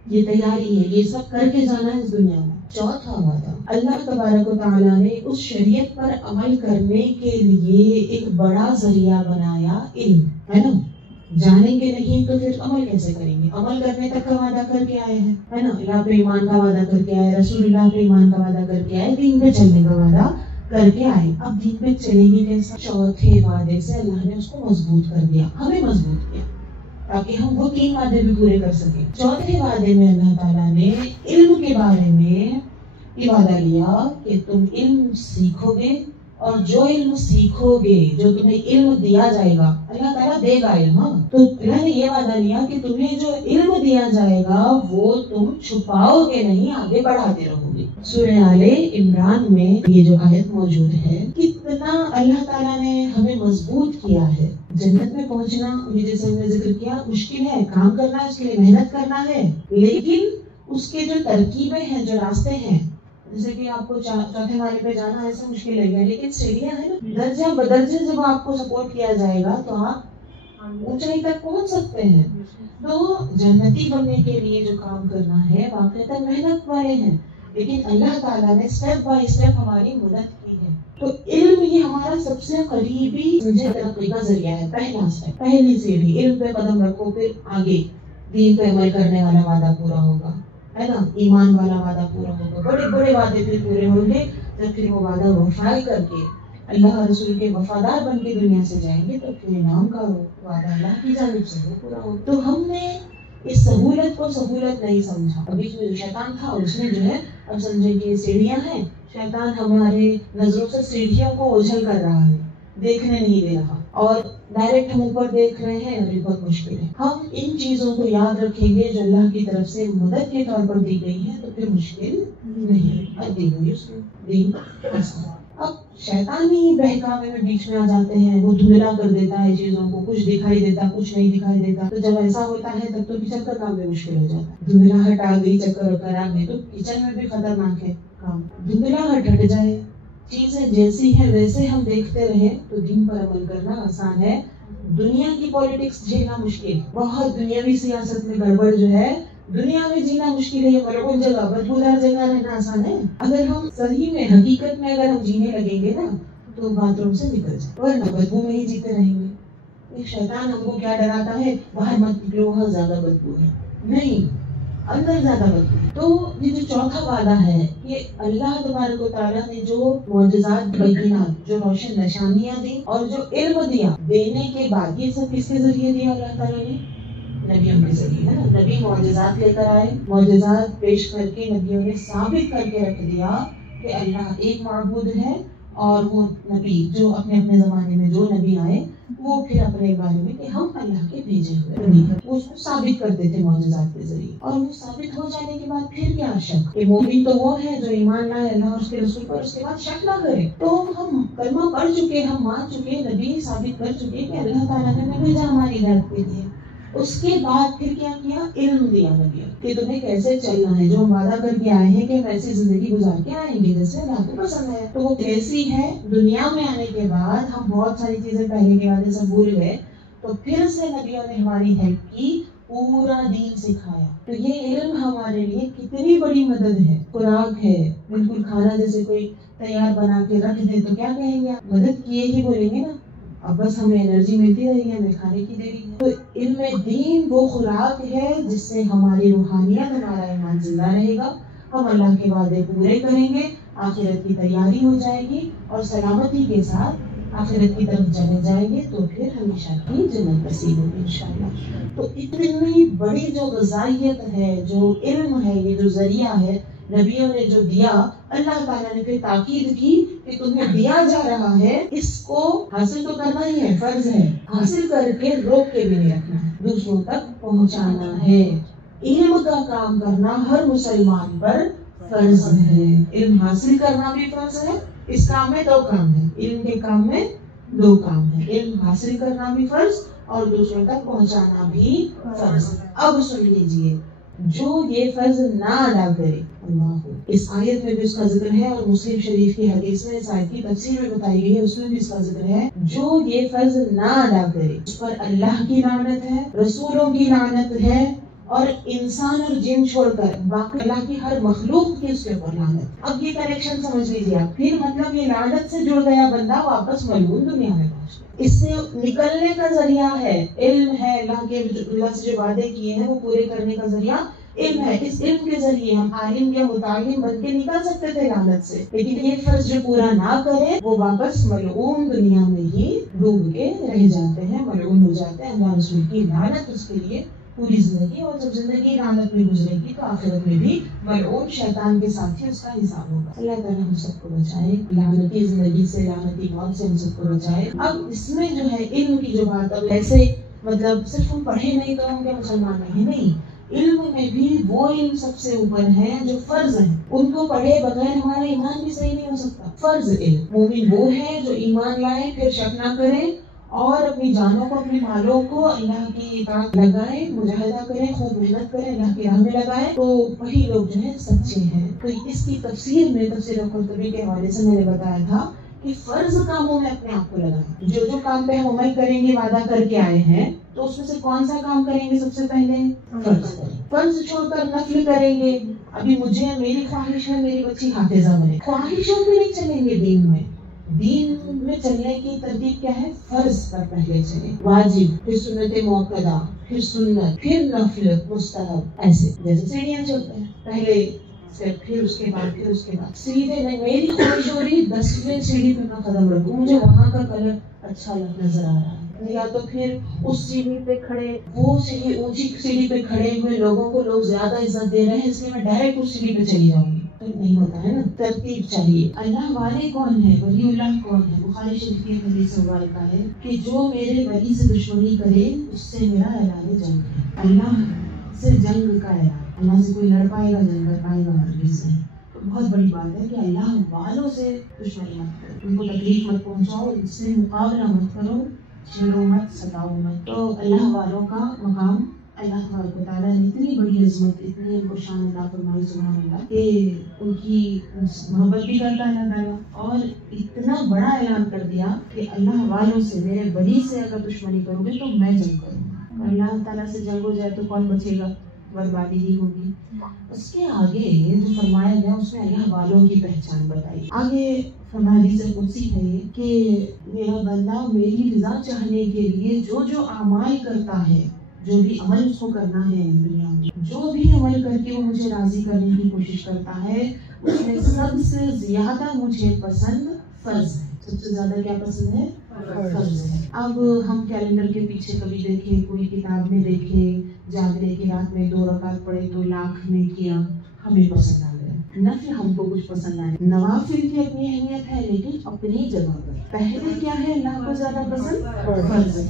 یہ تیاری ہے، یہ سب کر کے جانا ہے اس دنیا میں۔ چوتھا وعدہ، اللہ تبارک و تعالیٰ نے اس شریعت پر عمل کرنے کے لیے ایک بڑا ذریعہ بنایا، علم، ہے نا؟ جانیں گے نہیں تو پھر عمل کیسے کریں گے؟ عمل کرنے تک کا وعدہ کر کے آئے ہیں، ہے نا؟ اللہ پہ ایمان کا وعدہ کر کے آئے، رسول اللہ پہ ایمان کا وعدہ کر کے آئے، دین پہ چلنے کا وعدہ کر کے آئے، اب دین پہ چلیں گے کیسا؟ چوتھے وعدے سے اللہ نے اس کو مضبوط کر دیا، ہمیں مضبوط کیا تاکہ ہم وہ 3 وعدے بھی پورے کر سکیں۔ چوتھے وعدے میں اللہ تعالیٰ نے علم کے بارے میں یہ وعدہ لیا کہ تم علم سیکھو گے، اور جو علم سیکھو گے، جو تمہیں علم دیا جائے گا، اللہ تعالیٰ دے گا علم، تو اللہ نے یہ وعدہ لیا کہ تمہیں جو علم دیا جائے گا وہ تم چھپاؤ گے نہیں، آگے بڑھاتے رہو گے۔ سورہ آل عمران میں یہ جو آیت موجود ہے، کتنا اللہ تعالیٰ نے ہمیں مضبوط کیا ہے۔ جنت میں پہنچنا، جیسے ہم نے ذکر کیا، مشکل ہے، کام کرنا ہے، اس کے لیے محنت کرنا ہے، لیکن اس کے جو ترکیبیں ہیں، جو راستے ہیں، جیسے کہ آپ کو چوتھے مالے پہ جانا ایسا مشکل لگے گا، لیکن سیڑھیاں ہیں نا، درجہ بدرجہ جب آپ کو سپورٹ کیا جائے گا تو آپ اونچائی تک پہنچ سکتے ہیں۔ تو جنتی بننے کے لیے جو کام کرنا ہے واقعتاً محنت والے ہیں، لیکن اللہ تعالیٰ نے اسٹیپ بائی اسٹیپ ہماری مدد کی ہے۔ تو علم یہ ہمارا سب سے قریبی ترقی کا ذریعہ ہے، پہلا اسٹیپ، پہلی سیڑھی، علم پہ قدم رکھو، پھر آگے دین پہ عمل کرنے والا وعدہ پورا ہوگا۔ ہے نا, ایمان والا وعدہ پورا ہوگا, بڑے بڑے وعدے پھر پورے ہوں گے جب پھر وہ وعدہ وفائی کر کے اللہ رسول کے وفادار بن کے دنیا سے جائیں گے تو پھر انعام کا وعدہ اللہ کی جانب سے وہ پورا ہوگا. تو ہم نے اس سہولت کو سہولت نہیں سمجھا. ابھی جو شیطان تھا اس نے جو ہے اب سمجھے کہ سیڑھیاں ہیں, شیطان ہمارے نظروں سے سیڑھیوں کو اوجھل کر رہا ہے, دیکھنے نہیں دے رہا, اور ڈائریکٹ ہم اوپر دیکھ رہے ہیں, اور یہ بہت مشکل ہے. ہم ان چیزوں کو یاد رکھیں گے جو اللہ کی طرف سے مدد کے طور پر دی گئی ہے, تو پھر مشکل نہیں. اور دی ہوئی اس میں دین آسان. اب شیطانی بہکاوے میں بیچ میں آ جاتے ہیں, وہ دھندلا کر دیتا ہے چیزوں کو, کچھ دکھائی دیتا کچھ نہیں دکھائی دیتا. تو جب ایسا ہوتا ہے تب تو کچن کا کام بھی مشکل ہو جاتا ہے. دھندلاہٹ آ گئی, چکر وکر آ گئی, تو کچن میں بھی خطرناک ہے کام. دھندلاہٹ ہٹ جائے, چیزیں جیسی ہیں ویسے ہم دیکھتے رہیں تو دین پر عمل کرنا آسان ہے. دنیا کی پالیٹکس جھیلنا مشکل ہے, بہت دنیاوی سیاست میں گڑبڑ جو ہے, دنیا میں جینا مشکل ہے. یہ ملعون جگہ, بدبودار جگہ رہنا آسان ہے. اگر ہم صحیح میں حقیقت میں اگر ہم جینے لگیں گے نا تو باتھ روم سے نکل جائیں, ورنہ بدبو میں ہی جیتے رہیں گے. یہ شیطان ہم کو کیا ڈراتا ہے, باہر مت نکلو وہاں زیادہ بدبو ہے. نہیں, اندر زیادہ بدبو. تو یہ جو چوتھا وعدہ ہے کہ اللہ تبارک و تعالیٰ نے جو معجزات بینات, جو روشن نشانیاں دی اور جو علم دیا, دینے کے بعد یہ سب کس کے ذریعے دیا اللہ تعالیٰ نے؟ نبیوں کے ذریعے, ہے نا. نبی معجزات لے کر آئے, معجزات پیش کر کے نبیوں نے ثابت کر کے رکھ دیا کہ اللہ ایک معبود ہے. اور وہ نبی جو اپنے اپنے زمانے میں جو نبی آئے وہ پھر اپنے بارے میں کہ ہم اللہ کے بھیجے ہوئے نبی, وہ اس کو ثابت کرتے تھے معجزات کے ذریعے. اور وہ ثابت ہو جانے کے بعد پھر کیا شک, کہ مومن تو وہ ہے جو ایمان لائے اللہ اور اس کے رسول پر, اس کے بعد شک نہ کرے. تو ہم کلمہ پڑھ چکے, ہم مان چکے, نبی ثابت کر چکے کہ اللہ تعالیٰ نے ہمیں بھیجا ہماری ہدایت کے لیے. اس کے بعد پھر کیا کیا, علم دیا نبی کہ تمہیں کیسے چلنا ہے. جو ہم وعدہ کر کے آئے ہیں کہ ہم ایسی زندگی گزار کے آئیں گے جیسے اللہ کو پسند ہے, تو وہ کیسی ہے. دنیا میں آنے کے بعد ہم بہت ساری چیزیں پہلے کے وعدے سب بھول گئے, تو پھر سے نبیوں نے ہماری ہیلپ کی, پورا دین سکھایا. تو یہ علم ہمارے لیے کتنی بڑی مدد ہے, خوراک ہے. بالکل کھانا جیسے کوئی تیار بنا کے رکھ دے تو کیا کہیں گے, مدد کیے ہی بولیں گے نا, اب بس ہمیں انرجی ملتی رہی ہے, ہمیں کھانے کی دے رہی ہے. تو علم دین وہ خوراک ہے جس سے ہماری روحانیت, ہمارا ایمان زندہ رہے گا, ہم اللہ کے وعدے پورے کریں گے, آخرت کی تیاری ہو جائے گی, اور سلامتی کے ساتھ آخرت کی طرف چلے جائیں گے, تو پھر ہمیشہ کی جنت نصیب ہوگی انشاءاللہ. تو اتنی بڑی جو غذائیت ہے, جو علم ہے, یہ جو ذریعہ ہے نبیوں نے جو دیا, اللہ تعالیٰ نے پھر تاکید کی کہ تمہیں دیا جا رہا ہے, اس کو حاصل تو کرنا ہی ہے, فرض ہے. حاصل کر کے روک کے بھی نہیں رکھنا ہے, دوسروں تک پہنچانا ہے. علم کا کام کرنا ہر مسلمان پر فرض ہے. علم حاصل کرنا بھی فرض ہے. اس کام میں دو کام ہے, علم کے کام میں دو کام ہے, علم حاصل کرنا بھی فرض اور دوسروں تک پہنچانا بھی فرض. اب سن لیجئے, جو یہ فرض نہ ادا کرے, اللہ, اس آیت میں بھی اس کا ذکر ہے, اور مسلم شریف کی حدیث میں اس آیت کی تفسیر میں بتائی گئی ہے, اس میں بھی اس کا ذکر ہے. جو یہ فرض نہ ادا کرے اس پر اللہ کی لعنت ہے, رسولوں کی لعنت ہے, اور انسان اور جن چھوڑ کر باقی اللہ کی ہر مخلوق کی اس کے اوپر لعنت. اب یہ کنیکشن سمجھ لیجیے آپ, پھر مطلب یہ لعنت سے جڑ گیا بندہ, واپس ملعون دنیا میں پہنچ گیا. اس سے نکلنے کا ذریعہ ہے علم ہے, اللہ کے اللہ سے جو وعدے کیے ہیں وہ پورے کرنے کا ذریعہ علم ہے. اس علم کے ذریعے ہم عالم یا متعلم بن کے نکل سکتے تھے لعنت سے, لیکن یہ فرض جو پورا نہ کرے وہ واپس ملعون دنیا میں ہی ڈوب کے رہ جاتے ہیں, ملعون ہو جاتے ہیں. اللہ رسول کی لعنت اس کے لیے پوری زندگی, اور جب زندگی لعنت میں گزرے گی تو آخرت میں بھی ملعون شیطان کے ساتھ ہی اس کا حساب ہوگا. اللہ تعالیٰ ہم سب کو بچائے لعنتی زندگی سے, لعنتی موت سے ہم سب کو بچائے. اب اس میں جو ہے علم کی جو بات, اب ایسے مطلب صرف ہم پڑھے نہیں تو ہم کیا مسلمان نہیں, علم میں بھی وہ علم سب سے اوپر ہے جو فرض ہے. ان کو پڑھے بغیر ہمارا ایمان بھی صحیح نہیں ہو سکتا. فرض علم, مومن وہ ہے جو ایمان لائے پھر شک نہ کرے, اور اپنی جانوں کو, اپنی مالوں کو اللہ کی اطاعت لگائے, مجاہدہ کرے, خوب محنت کرے, اللہ کی راہ میں لگائے, تو وہی لوگ جو ہے سچے ہیں. تو اس کی تفسیر میں تفسیر قرطبی کے حوالے سے میں نے بتایا تھا کہ فرض کاموں میں اپنے آپ کو لگائیں. جو جو کام پہ ہم عمل کریں گے, وعدہ کر کے آئے ہیں, تو اس میں سے کون سا کام کریں گے سب سے پہلے؟ فرض کریں. فرض چھوڑ کر نفل کریں گے. ابھی مجھے میری خواہش ہے میری بچی حافظہ بنے, خواہشوں میں نہیں چلیں گے. دین میں چلنے کی ترتیب کیا ہے؟ فرض پر پہلے چلیں, واجب, پھر سنت موقدہ, پھر سنت، پھر نفل، مستحب، ایسے جیسے سیڑھیاں چلتے ہیں، پہلے اسٹیپ، پھر اس کے بعد سیدھے نہیں. میری خواہش ہو رہی 10ویں سیڑھی پہ میں قدم رکھوں، مجھے وہاں کا کلر اچھا نظر آ رہا ہے، یا تو پھر اس سیڑھی پہ کھڑے، وہ سیڑھی اونچی سیڑھی پہ کھڑے ہوئے لوگوں کو لوگ زیادہ عزت دے رہے ہیں اس لیے میں ڈائریکٹ اس سیڑھی پہ چلی جاؤں گی. نہیں ہوتا ہے نا، ترتیب چاہیے. اللہ والے کون ہے؟ ولی اللہ کون ہے؟ بخاری شریف کی حدیث مبارکہ ہے کہ جو میرے ولی سے دشمنی کرے اس سے میرا اعلان جنگ ہے. اللہ سے جنگ کا اعلان، اللہ سے کوئی لڑ پائے گا، جنگ کر پائے گا؟ ہرگز نہیں. تو بہت بڑی بات ہے کہ اللہ والوں سے دشمنی مت کرو، ان کو تکلیف مت پہنچاؤ، ان سے مقابلہ مت کرو، چھیڑو مت، ستاؤ مت. تو اللہ والوں کا مقام اللہ تبارک و تعالیٰ نے اتنی بڑی عظمت، اتنی ان کو شان عطا فرمائی سبحان اللہ، کہ ان کی محبت بھی کرتا ہے اللہ تعالیٰ، اور اتنا بڑا اعلان کر دیا کہ اللہ والوں سے، میرے ولی سے اگر دشمنی کرو گے تو میں جنگ کروں گا. اللہ تعالیٰ سے جنگ ہو جائے تو کون بچے گا؟ بربادی ہی ہوگی. اس کے آگے جو فرمایا گیا اس میں اللہ والوں کی پہچان بتائی. آگے حدیث قدسی ہے کہ میرا بندہ میری رضا چاہنے کے لیے جو جو اعمال کرتا ہے، جو بھی عمل اس کو کرنا ہے دنیا میں، جو بھی عمل کر کے وہ مجھے راضی کرنے کی کوشش کرتا ہے، اس میں سب سے زیادہ مجھے پسند فرض ہے. سب سے زیادہ کیا پسند ہے؟ فرض ہے. اب ہم کیلنڈر کے پیچھے کبھی دیکھیں، کوئی کتاب میں دیکھیں، جاگنے کی رات میں 2 رکعت پڑھے تو لاکھ نے کیا، ہمیں پسند آ گیا. نفل ہم کو کچھ پسند آئے. نوافل کی اپنی اہمیت ہے لیکن اپنی جگہ پر. پہلے کیا ہے؟ اللہ کو زیادہ پسند فرض ہے.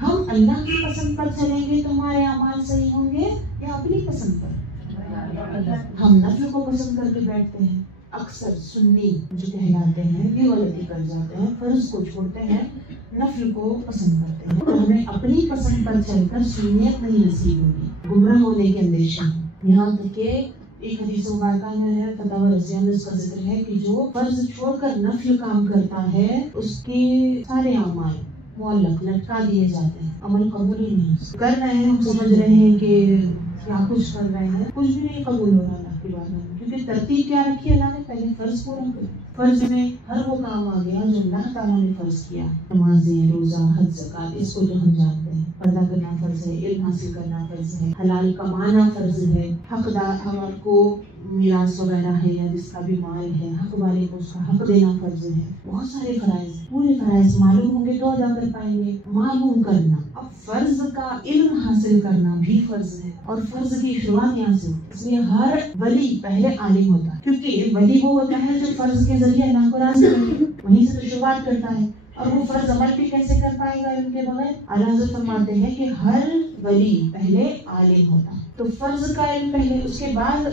ہم اللہ کی پسند پر چلیں گے تو ہمارے اعمال صحیح ہوں گے یا اپنی پسند پر؟ ہم نفل کو پسند کر کے بیٹھتے ہیں. اکثر سنی جو کہلاتے ہیں یہ غلطی کر جاتے ہیں، فرض کو چھوڑتے ہیں، نفل کو پسند کرتے ہیں. تو ہمیں اپنی پسند پر چل کر سنیت نہیں نصیب ہوگی، گمراہ ہونے کے اندیشہ. یہاں تک کہ ایک حدیث مبارکہ میں ہے، فتاوی رضیہ میں اس کا ذکر ہے کہ جو فرض چھوڑ کر نفل کام کرتا ہے اس کے سارے اعمال معلق، لٹکا دیے جاتے ہیں، عمل قبول ہی نہیں کر رہے ہیں. ہم سمجھ رہے ہیں کہ کیا کچھ کر رہے ہیں، کچھ بھی نہیں قبول ہو رہا اللہ کی بات میں، کیونکہ ترتیب کیا رکھی ہے اللہ نے؟ پہلے فرض پورا کرو. فرض میں ہر وہ کام آ گیا جو اللہ تعالیٰ نے فرض کیا، نمازیں، روزہ، حج، زکات، اس کو جو ہم جانتے ہیں. پردہ کرنا فرض ہے، علم حاصل کرنا فرض ہے، حلال کمانا فرض ہے، حقدار کو میراث وغیرہ ہے یا جس کا بھی مال ہے، حق والے کو اس کا حق دینا فرض ہے. بہت سارے فرائض، پورے فرائض معلوم ہوں گے تو ادا کر پائیں گے. معلوم کرنا، اب فرض کا علم حاصل کرنا بھی فرض ہے، اور فرض کی شروعات یہاں سے. اس لیے ہر ولی پہلے عالم ہوتا ہے، کیونکہ ولی وہ ہوتا ہے جو فرض کے ذریعے اللہ کو راضی کرے، وہیں سے تو شروعات کرتا ہے. اور وہ فرض عمل بھی کیسے کر پائے گا علم کے بغیر؟ اعلیٰ حضرت فرماتے ہیں کہ ہر ولی پہلے عالم ہوتا ہے. تو فرض کا علم پہلے، اس کے بعد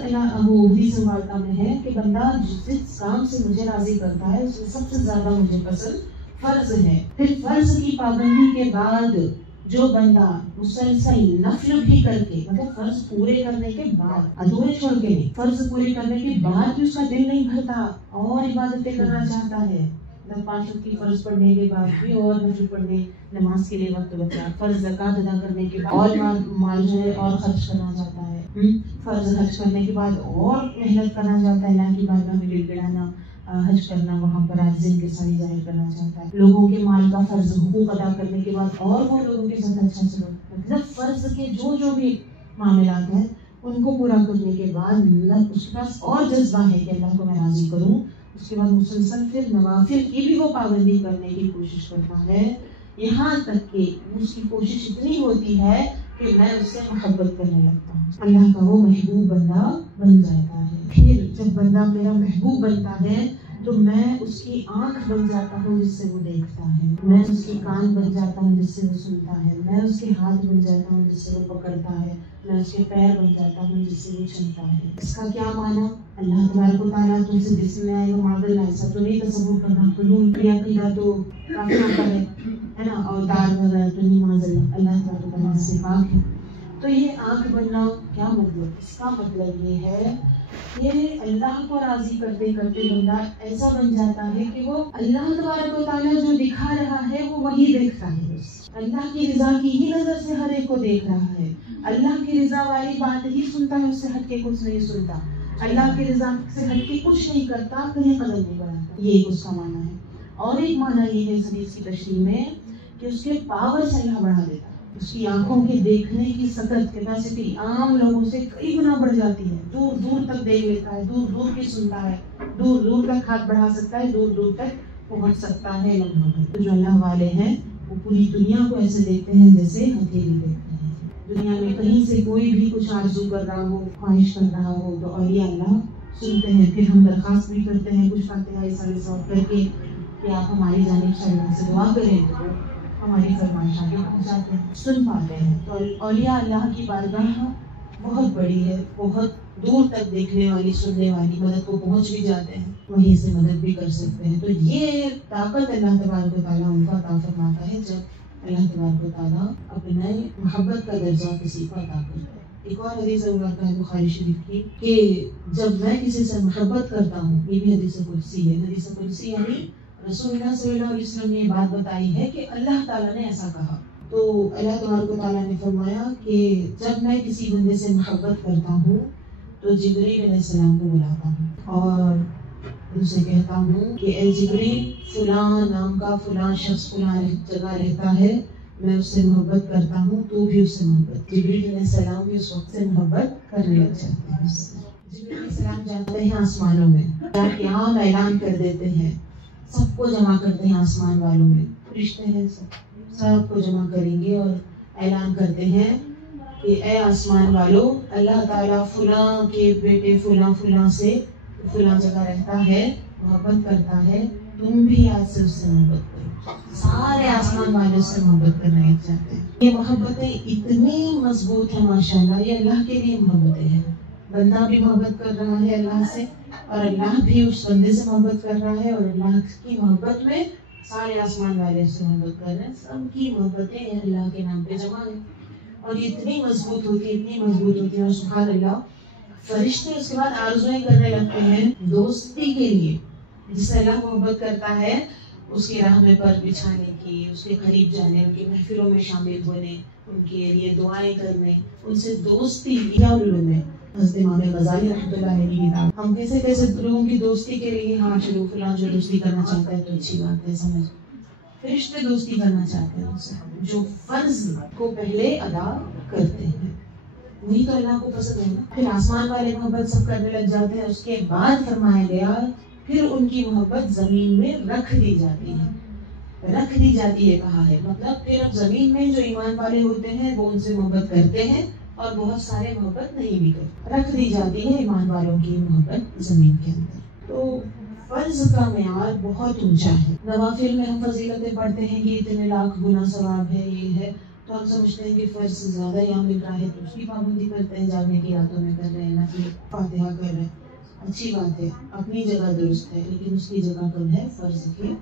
وہ حدیث مبارکہ میں ہے کہ بندہ جس کام سے مجھے راضی کرتا ہے اس میں سب سے زیادہ مجھے پسند فرض ہے. پھر فرض کی پابندی کے بعد جو بندہ مسلسل نفل بھی کر کے، مطلب فرض پورے کرنے کے بعد، ادھورے چھوڑ کے نہیں، فرض پورے کرنے کے بعد بھی اس کا دل نہیں بھرتا اور عبادتیں کرنا چاہتا ہے، 5 وقت کی فرض پڑھنے کے بعد بھی اور نفل پڑھنے، نماز کے لیے وقت بچا، فرض زکات ادا کرنے کے بعد اور مال جو ہے اور خرچ کرنا چاہتا ہے، فرض حج کرنے کے بعد اور محنت کرنا چاہتا ہے، اللہ کی بارگاہ میں گڑ گڑانا، حج کرنا، وہاں پر عاجزی کے ساتھ ظاہر کرنا چاہتا ہے، لوگوں کے مال کا فرض حقوق ادا کرنے کے بعد اور وہ لوگوں کے ساتھ اچھا سلوک، مطلب فرض کے جو بھی معاملات ہیں ان کو پورا کرنے کے بعد اس کے پاس اور جذبہ ہے کہ اللہ کو میں راضی کروں. اس کے بعد مسلسل پھر نوافل کی بھی وہ پابندی کرنے کی کوشش کرتا ہے، یہاں تک کہ اس کی کوشش اتنی ہوتی ہے کہ میں اس سے محبت کرنے لگتا ہوں، اللہ کا وہ محبوب بندہ بن جاتا ہے. پھر جب بندہ میرا محبوب بنتا ہے تو میں اس کی آنکھ بن جاتا ہوں جس سے وہ دیکھتا ہے، میں اس کے کان بن جاتا ہوں جس سے وہ سنتا ہے، میں اس کے ہاتھ بن جاتا ہوں جس سے وہ پکڑتا ہے، میں اس کے پیر بن جاتا ہوں جس سے وہ چلتا ہے. اس کا کیا معنی؟ اللہ تبارک و تعالیٰ تم سے جسم میں آئے وہ معدل ایسا تو نہیں تصور کرنا، حلول کی عقیدہ تو کافروں کا ہے نا، اور دار وغیرہ تو نہیں، معاذ اللہ تبارک و تعالیٰ سے پاک ہے. تو یہ آنکھ بننا کیا مطلب؟ اس کا مطلب یہ ہے کہ اللہ کو راضی کرتے کرتے بندہ ایسا بن جاتا ہے کہ وہ اللہ تبارک و تعالیٰ جو دکھا رہا ہے وہ وہی دیکھتا ہے، اللہ کی رضا کی ہی نظر سے ہر ایک کو دیکھ رہا ہے، اللہ کی رضا والی بات ہی سنتا ہے، اس سے ہٹ کے کچھ نہیں سنتا، اللہ کی رضا سے ہٹ کے کچھ نہیں کرتا، کہیں قدم نہیں بڑھاتا. یہ اس کا معنی ہے. اور ایک معنی یہ ہے اس حدیث کی تشریح میں کہ اس کے پاور سے اللہ بڑھا دیتا ہے. اس کی آنکھوں کے دیکھنے کی سطح کیپیسٹی عام لوگوں سے کئی گنا بڑھ جاتی ہے. دور دور تک دیکھ لیتا ہے, دور دور کی سنتا ہے, دور دور تک ہاتھ بڑھا سکتا ہے, دور دور تک پہنچ سکتا ہے. جو اللہ والے ہیں وہ پوری دنیا کو ایسے دیکھتے ہیں جیسے ہتھیلی دیکھتے ہیں. دنیا میں کہیں سے کوئی بھی کچھ آرزو کر رہا ہو, خواہش کر رہا ہو, تو اولیاء اللہ سنتے ہیں. پھر ہم درخواست بھی کرتے ہیں کچھ فاتحہ صلوات کر کے کہ آپ ہماری جانب سے اللہ سے دعا کریں, تو ہماری فرمائش آگے پہنچاتے ہیں, سن پاتے ہیں. تو اولیاء اللہ کی بارگاہ بہت بڑی ہے, بہت دور تک دیکھنے والی, سننے والی, مدد کو پہنچ بھی جاتے ہیں, وہیں سے مدد بھی کر سکتے ہیں. تو یہ طاقت اللہ تبارک و تعالیٰ ان کو عطا فرماتا ہے جب اللہ تبارک و تعالیٰ اپنے محبت کا درجہ کسی کو عطا کرتا ہے. ایک اور حدیث مبارکہ ہے بخاری شریف کی کہ جب میں کسی سے محبت کرتا ہوں, یہ بھی حدیث قدسی ہے. حدیث قدسی یعنی رسول اللہ صلی اللہ علیہ وسلم نے یہ بات بتائی ہے کہ اللہ تعالیٰ نے ایسا کہا. تو اللہ تبارک و تعالیٰ نے فرمایا کہ جب میں کسی بندے سے محبت کرتا ہوں تو جبریل علیہ السلام کو بلاتا ہوں اور ان سے کہتا ہوں کہ اے جبریل, فلاں نام کا فلاں شخص فلاں جگہ رہتا ہے, میں اس سے محبت کرتا ہوں, تو بھی اس سے محبت. جبریل علیہ السلام بھی اس وقت سے محبت کرنے لگ جاتے ہیں. جبریل علیہ السلام جاتے ہیں آسمانوں میں, جا کے عام اعلان کر دیتے ہیں, سب کو جمع کرتے ہیں آسمان والوں میں, فرشتے ہیں سب کو جمع کریں گے اور اعلان کرتے ہیں کہ اے آسمان والو, اللہ تعالیٰ فلاں کے بیٹے فلاں فلاں سے فلاں جگہ رہتا ہے, محبت کرتا ہے, تم بھی آج سے اس سے محبت کرو. سارے آسمان والے اس سے محبت کرنے لگ جاتے ہیں. یہ محبتیں اتنی مضبوط ہیں ماشاءاللہ, یہ اللہ کے لیے محبتیں ہیں. بندہ بھی محبت کر رہا ہے اللہ سے اور اللہ بھی اس بندے سے محبت کر رہا ہے, اور اللہ کی محبت میں سارے آسمان والے سے محبت کر رہے ہیں. سب کی محبتیں اللہ کے نام پہ جمع ہیں اور یہ اتنی مضبوط ہوتی ہے, اتنی مضبوط ہوتی ہے. اور سبحان اللہ, فرشتے اس کے بعد آرزویں کرنے لگتے ہیں دوستی کے لیے. جس سے اللہ محبت کرتا ہے اس کی راہ میں پر بچھانے کی, اس کے قریب جانے, ان کی محفلوں میں شامل ہونے, ان کے لیے دعائیں کرنے, ان سے دوستی. میں حضرت امام غزالی رحمۃ اللہ علیہ کی کتاب, ہم کیسے کیسے لوگوں کی دوستی کے لیے, ہاں چلو فلاں جو دوستی کرنا چاہتا ہے تو اچھی بات ہے, سمجھ. فرشتے دوستی کرنا چاہتے ہیں ان سے, جو فرض کو پہلے ادا کرتے ہیں, وہی تو اللہ کو پسند ہے نا. پھر آسمان والے محبت سب کرنے لگ جاتے ہیں. اس کے بعد فرمایا گیا پھر ان کی محبت زمین میں رکھ دی جاتی ہے, رکھ دی جاتی ہے کہا ہے, مطلب پھر اب زمین میں جو ایمان والے ہوتے ہیں وہ ان سے محبت کرتے ہیں اور بہت سارے محبت نہیں بھی کرتے. رکھ دی جاتی ہے ایمان والوں کی محبت زمین کے اندر. تو فرض کا معیار بہت اونچا ہے. نوافل میں ہم فضیلتیں پڑھتے ہیں کہ اتنے لاکھ گنا ثواب ہے, یہ ہے, تو ہم سمجھتے ہیں کہ فرض سے زیادہ یہاں مل رہا ہے تو اس کی پابندی کرتے ہیں, جاگنے کی راتوں میں کر رہے ہیں, نفل فاتحہ کر رہے ہیں. اچھی بات ہے, اپنی جگہ درست ہے, لیکن اس کی جگہ کم ہے فرض کی,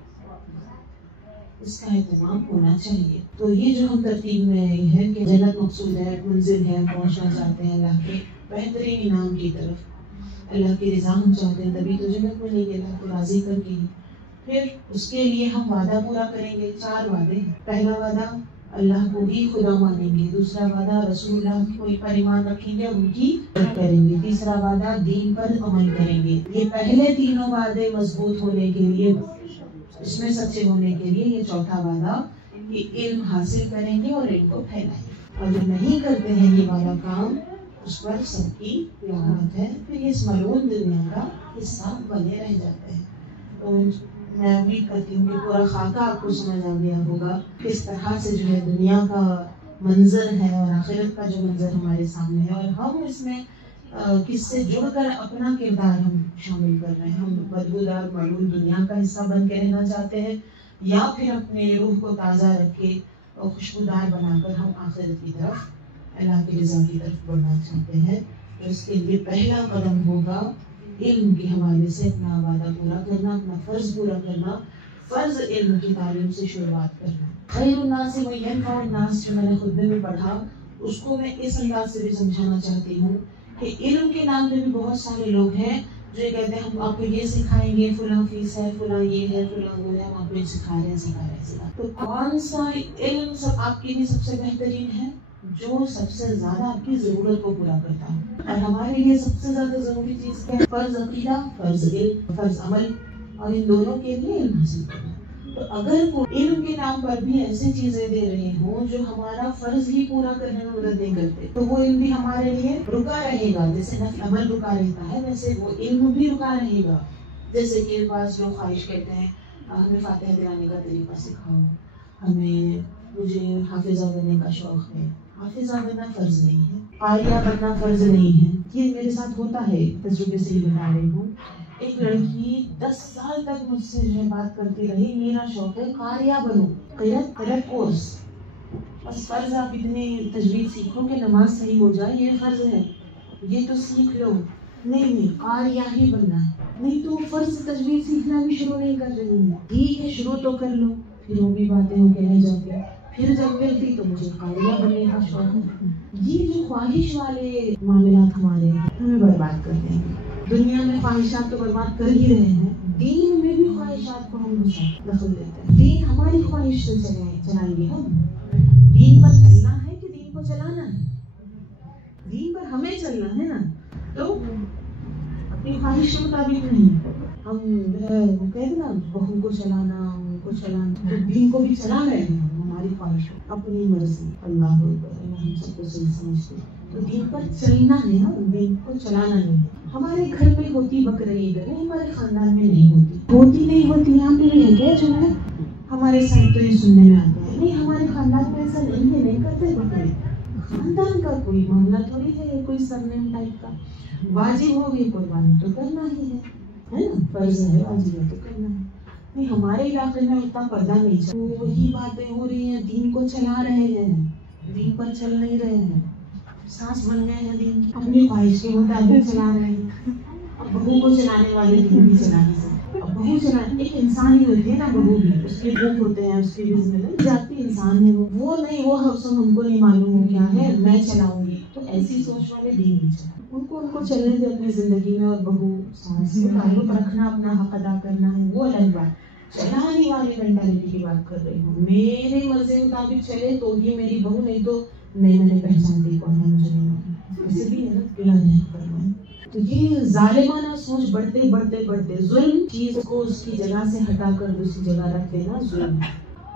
اس کا اہتمام ہونا چاہیے. تو یہ جو ہم ترتیب میں آئی ہے کہ جنت مقصود ہے, منزل ہے, پہنچنا چاہتے ہیں اللہ کے بہترین انعام کی طرف, اللہ کی رضا ہم چاہتے ہیں, تبھی تو جنت ملے گی اللہ کو راضی کر کے. پھر اس کے لیے ہم وعدہ پورا کریں گے. 4 وعدے ہیں. پہلا وعدہ اللہ کو ہی خدا مانیں گے, دوسرا وعدہ رسول اللہ کو پر ایمان رکھیں گے اور ان کی مدد کریں گے, تیسرا وعدہ دین پر عمل کریں گے. یہ پہلے تینوں وعدے مضبوط ہونے کے لیے, اس میں سچے ہونے کے لیے یہ چوتھا وعدہ کہ علم حاصل کریں گے اور علم کو پھیلائیں گے. اور جو نہیں کرتے ہیں یہ والا کام, اس پر سب کی لعنت ہے, پھر یہ اس ملعون دنیا کا حصہ بنے رہ جاتے ہیں. تو میں امید کرتی ہوں کہ پورا خاکہ آپ کو سمجھ آ گیا ہوگا کس طرح سے جو ہے دنیا کا منظر ہے اور آخرت کا جو منظر ہمارے سامنے ہے, اور ہم اس میں کس سے جڑ کر اپنا کردار ہم شامل کر رہے ہیں. ہم بدبودار ملعون دنیا کا حصہ بن کے رہنا چاہتے ہیں, یا پھر اپنے روح کو تازہ رکھ کے اور خوشبودار بنا کر ہم آخرت کی طرف, اللہ کی رضا کی طرف بڑھنا چاہتے ہیں. تو اس کے لیے پہلا قدم ہوگا علم کے حوالے سے اپنا وعدہ پورا کرنا, اپنا فرض پورا کرنا, فرض علم کی تعلیم سے شروعات کرنا. خیر الناس من ینفع الناس جو میں نے خطبے میں پڑھا, اس کو میں اس انداز سے بھی سمجھانا چاہتی ہوں کہ علم کے نام پہ بھی بہت سارے لوگ ہیں جو یہ کہتے ہیں ہم آپ کو یہ سکھائیں گے, فلاں فیس ہے, فلاں یہ ہے, فلاں وہ ہے, ہم آپ کو یہ سکھا رہے ہیں. تو کون سا علم سب آپ کے لیے سب سے بہترین ہے؟ جو سب سے زیادہ آپ کی ضرورت کو پورا کرتا ہے. اور ہمارے لیے سب سے زیادہ ضروری چیز کیا ہے؟ فرض عقیدہ, فرض علم, فرض عمل, اور ان دونوں کے لیے علم حاصل کرنا. تو اگر علم کے نام پر بھی ایسی چیزیں دے رہے ہوں جو ہمارا فرض ہی پورا کرنے میں مدد نہیں کرتے تو وہ علم بھی ہمارے لیے رکا رہے گا. جیسے نفل عمل رکا رہتا ہے ویسے وہ علم بھی رکا رہے گا. جیسے کہ بعض لوگ خواہش کرتے ہیں ہمیں فاتحہ دلانے کا طریقہ سکھاؤ, مجھے حافظہ بننے کا شوق ہے. حافظہ بننا فرض نہیں ہے, قاریہ بننا فرض نہیں ہے. یہ میرے ساتھ ہوتا ہے, تجربے سے ہی بتا رہی ہوں. ایک لڑکی 10 سال تک مجھ سے جو بات کرتی رہی, میرا شوق ہے قاریہ بنو, قرأت کورس. بس فرض آپ اتنی تجوید سیکھو کہ نماز صحیح ہو جائے, یہ فرض ہے, یہ تو سیکھ لو. نہیں قاریہ ہی بننا ہے. نہیں تو فرض تجوید سیکھنا بھی شروع نہیں کر رہی ہے. ٹھیک ہے شروع تو کر لو, پھر وہ بھی باتیں ہو کے رہ جاتی. پھر جب ملتی تو مجھے قاریہ بننے کا شوق ہے. یہ جو خواہش والے معاملات ہمارے ہمیں برباد کرتے ہیں. دنیا میں خواہشات تو برباد کر ہی رہے ہیں, دین میں بھی خواہشات کو ہم دخل دیتے ہیں. دین ہماری خواہش سے چلائیں گے ہم. دین پر چلنا ہے کہ دین کو چلانا ہے؟ دین پر ہمیں چلنا ہے نا, تو اپنی خواہش کے مطابق نہیں. ہم کہتے ہیں نا بہو کو چلانا, ان کو چلانا, تو دین کو بھی چلا رہے ہیں ہماری خواہش, اپنی مرضی. اللہ ہم سب کو صحیح سمجھتے. تو دین پر چلنا ہے نا, دین کو چلانا نہیں. ہمارے گھر میں ہوتی بکرا عید, نہیں ہمارے خاندان میں نہیں ہوتی نہیں ہوتی. یہاں پہ بھی ہے کیا جو ہے ہمارے ساتھ تو یہ سننے میں آتا ہے, نہیں ہمارے خاندان میں ایسا نہیں ہے, نہیں کرتے بکرے. خاندان کا کوئی معاملہ تھوڑی ہے, کوئی سرنیم ٹائپ کا. واجب ہوگی قربانی تو کرنا ہی ہے نا, فرض ہے, واجب ہے تو کرنا ہے. نہیں ہمارے علاقے میں اتنا پردہ نہیں چل, وہی باتیں ہو رہی ہیں, دین کو چلا رہے ہیں, دین پر چل نہیں رہے ہیں. سانس بن گئے ہیں دین کی, اپنی خواہش کے مطابق چلا رہے ہیں. اب بہو کو چلانے والے دین بھی چلا نہیں سکتے. اب بہو چلانے ایک انسان ہی ہوتی ہے نا, بہو بھی اس کے بھوک ہوتے ہیں, اس کے بھی ذاتی انسان ہے وہ نہیں, وہ ہم کو نہیں معلوم ہو کیا ہے, میں چلاؤں گی. تو ایسی سوچ والے دین نہیں چلا. ان کو چلنے دے اپنی زندگی میں, اور بہو سانس سے تعلق رکھنا, اپنا حق ادا کرنا ہے, وہ الگ بات. چلانے والی مینٹالٹی کی بات کر رہی ہوں. میرے مرضی مطابق چلے تو ہی میری بہو, نہیں تو نہیں, میں نے پہچانتی کون ہے, مجھے نہیں معلوم. ایسے بھی ہے نا, اللہ نے فرمایا. تو یہ ظالمانہ سوچ بڑھتے بڑھتے بڑھتے ظلم چیز کو اس کی جگہ سے ہٹا کر دوسری جگہ رکھ دینا ظلم.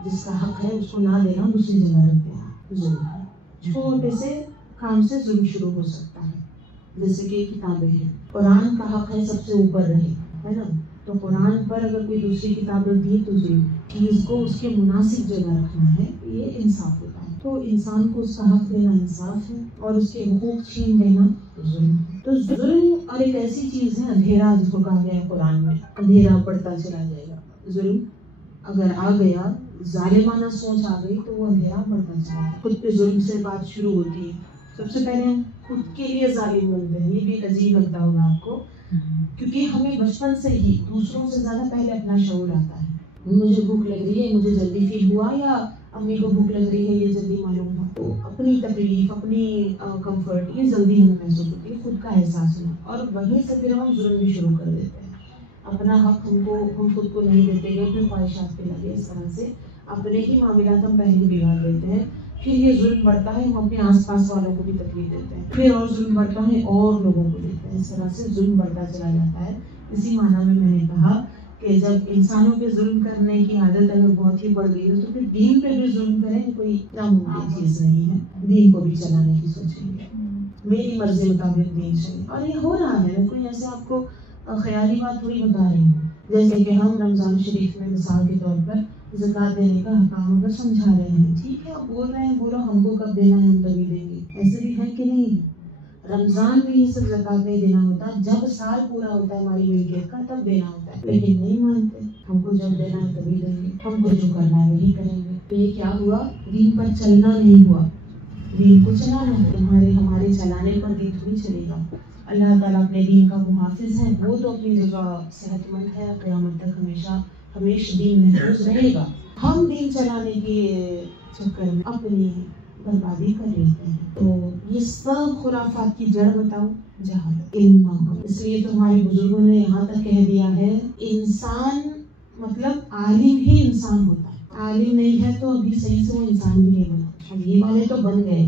جس کا حق ہے اس کو نہ دینا, دوسری جگہ رکھ دینا ظلم ہے. چھوٹے سے کام سے ظلم شروع ہو سکتا ہے. جیسے کہ کتابیں ہیں, قرآن کا حق ہے سب سے اوپر رہے, ہے نا. تو قرآن پر اگر کوئی دوسری کتاب رکھ دی تو ظلم. چیز کو اس کے مناسب جگہ رکھنا ہے, یہ انصاف ہوتا ہے. تو انسان کو اس کا حق دینا انصاف ہے, اور اس کے حقوق چھین دینا ظلم. تو ظلم اور ایک ایسی چیز ہے اندھیرا, جس کو کہا گیا ہے قرآن میں, اندھیرا بڑھتا چلا جائے گا. ظلم اگر آ گیا, ظالمانہ سوچ آ گئی, تو وہ اندھیرا بڑھتا چلا جائے. خود پہ ظلم سے بات شروع ہوتی ہے. سب سے پہلے ہم خود کے لیے ظالم بنتے ہیں. یہ بھی عجیب لگتا ہوگا آپ کو, کیونکہ ہمیں بچپن سے ہی دوسروں سے زیادہ پہلے اپنا شعور آتا ہے. مجھے بھوک لگ رہی ہے, مجھے جلدی فیل ہوا, یا امی کو بھوک لگ رہی ہے, یہ جلدی معلوم ہوا. تو اپنی تکلیف, اپنی کمفرٹ, یہ جلدی ہمیں محسوس ہوتی ہے, خود کا احساس ہونا. اور وہیں سے پھر ہم ظلم بھی شروع کر دیتے ہیں. اپنا حق ہم خود کو نہیں دیتے گئے, پھر خواہشات پہ لگے. اس طرح سے اپنے ہی معاملات ہم پہلے بگاڑ دیتے ہیں. پھر یہ ظلم بڑھتا ہے, ہم اپنے آس پاس والوں کو بھی تکلیف دیتے ہیں. پھر اور ظلم بڑھتا ہے, اور لوگوں کو دیتے ہیں. اس طرح سے ظلم بڑھتا چلا جاتا ہے. اسی معنی میں نے کہا کہ جب انسانوں پہ ظلم کرنے کی عادت اگر بہت ہی بڑھ گئی ہو, تو پھر دین پہ بھی ظلم کریں کوئی ناممکن چیز نہیں ہے. دین کو بھی چلانے کی سوچیں گے, میری مرضی مطابق دین چلے. اور یہ ہو رہا ہے, کوئی ایسے آپ کو خیالی بات تھوڑی بتا رہی ہوں. جیسے کہ ہم رمضان شریف میں مثال کے طور پر زکوٰۃ دینے کا حکام اگر سمجھا رہے ہیں, ٹھیک ہے, آپ بول رہے ہیں, بولو ہم کو کب دینا ہے, ہم تبھی دیں گے. ایسے بھی ہے کہ نہیں؟ رمضان میں یہ سب زکوٰۃ نہیں دینا ہوتا, جب سال پورا ہوتا ہے ہماری ملکیت کا تب دینا ہوتا ہے. لیکن نہیں مانتے, ہم کو جب دینا ہے تبھی دیں گے, ہم کو جو کرنا ہے وہی کریں گے. تو یہ کیا ہوا؟ دین پر چلنا نہیں ہوا, دین کو چلانا ہے. ہمارے چلانے پر دین تھوڑی چلے گا. اللہ تعالیٰ اپنے دین کا محافظ ہے, وہ تو اپنی جگہ صحت مند ہے, قیامت تک ہمیشہ دین محفوظ رہے گا. ہم دین چلانے کے چکر میں اپنی بربادی کر لیتے ہیں. تو یہ سب خرافات کی جڑ بتاؤ, جہالت, علم نہ ہو. اس لیے تو ہمارے بزرگوں نے یہاں تک کہہ دیا ہے, انسان مطلب عالم ہی انسان ہوتا ہے. عالم نہیں ہے تو ابھی صحیح سے وہ انسان بھی نہیں بنا. اب یہ والے تو بن گئے,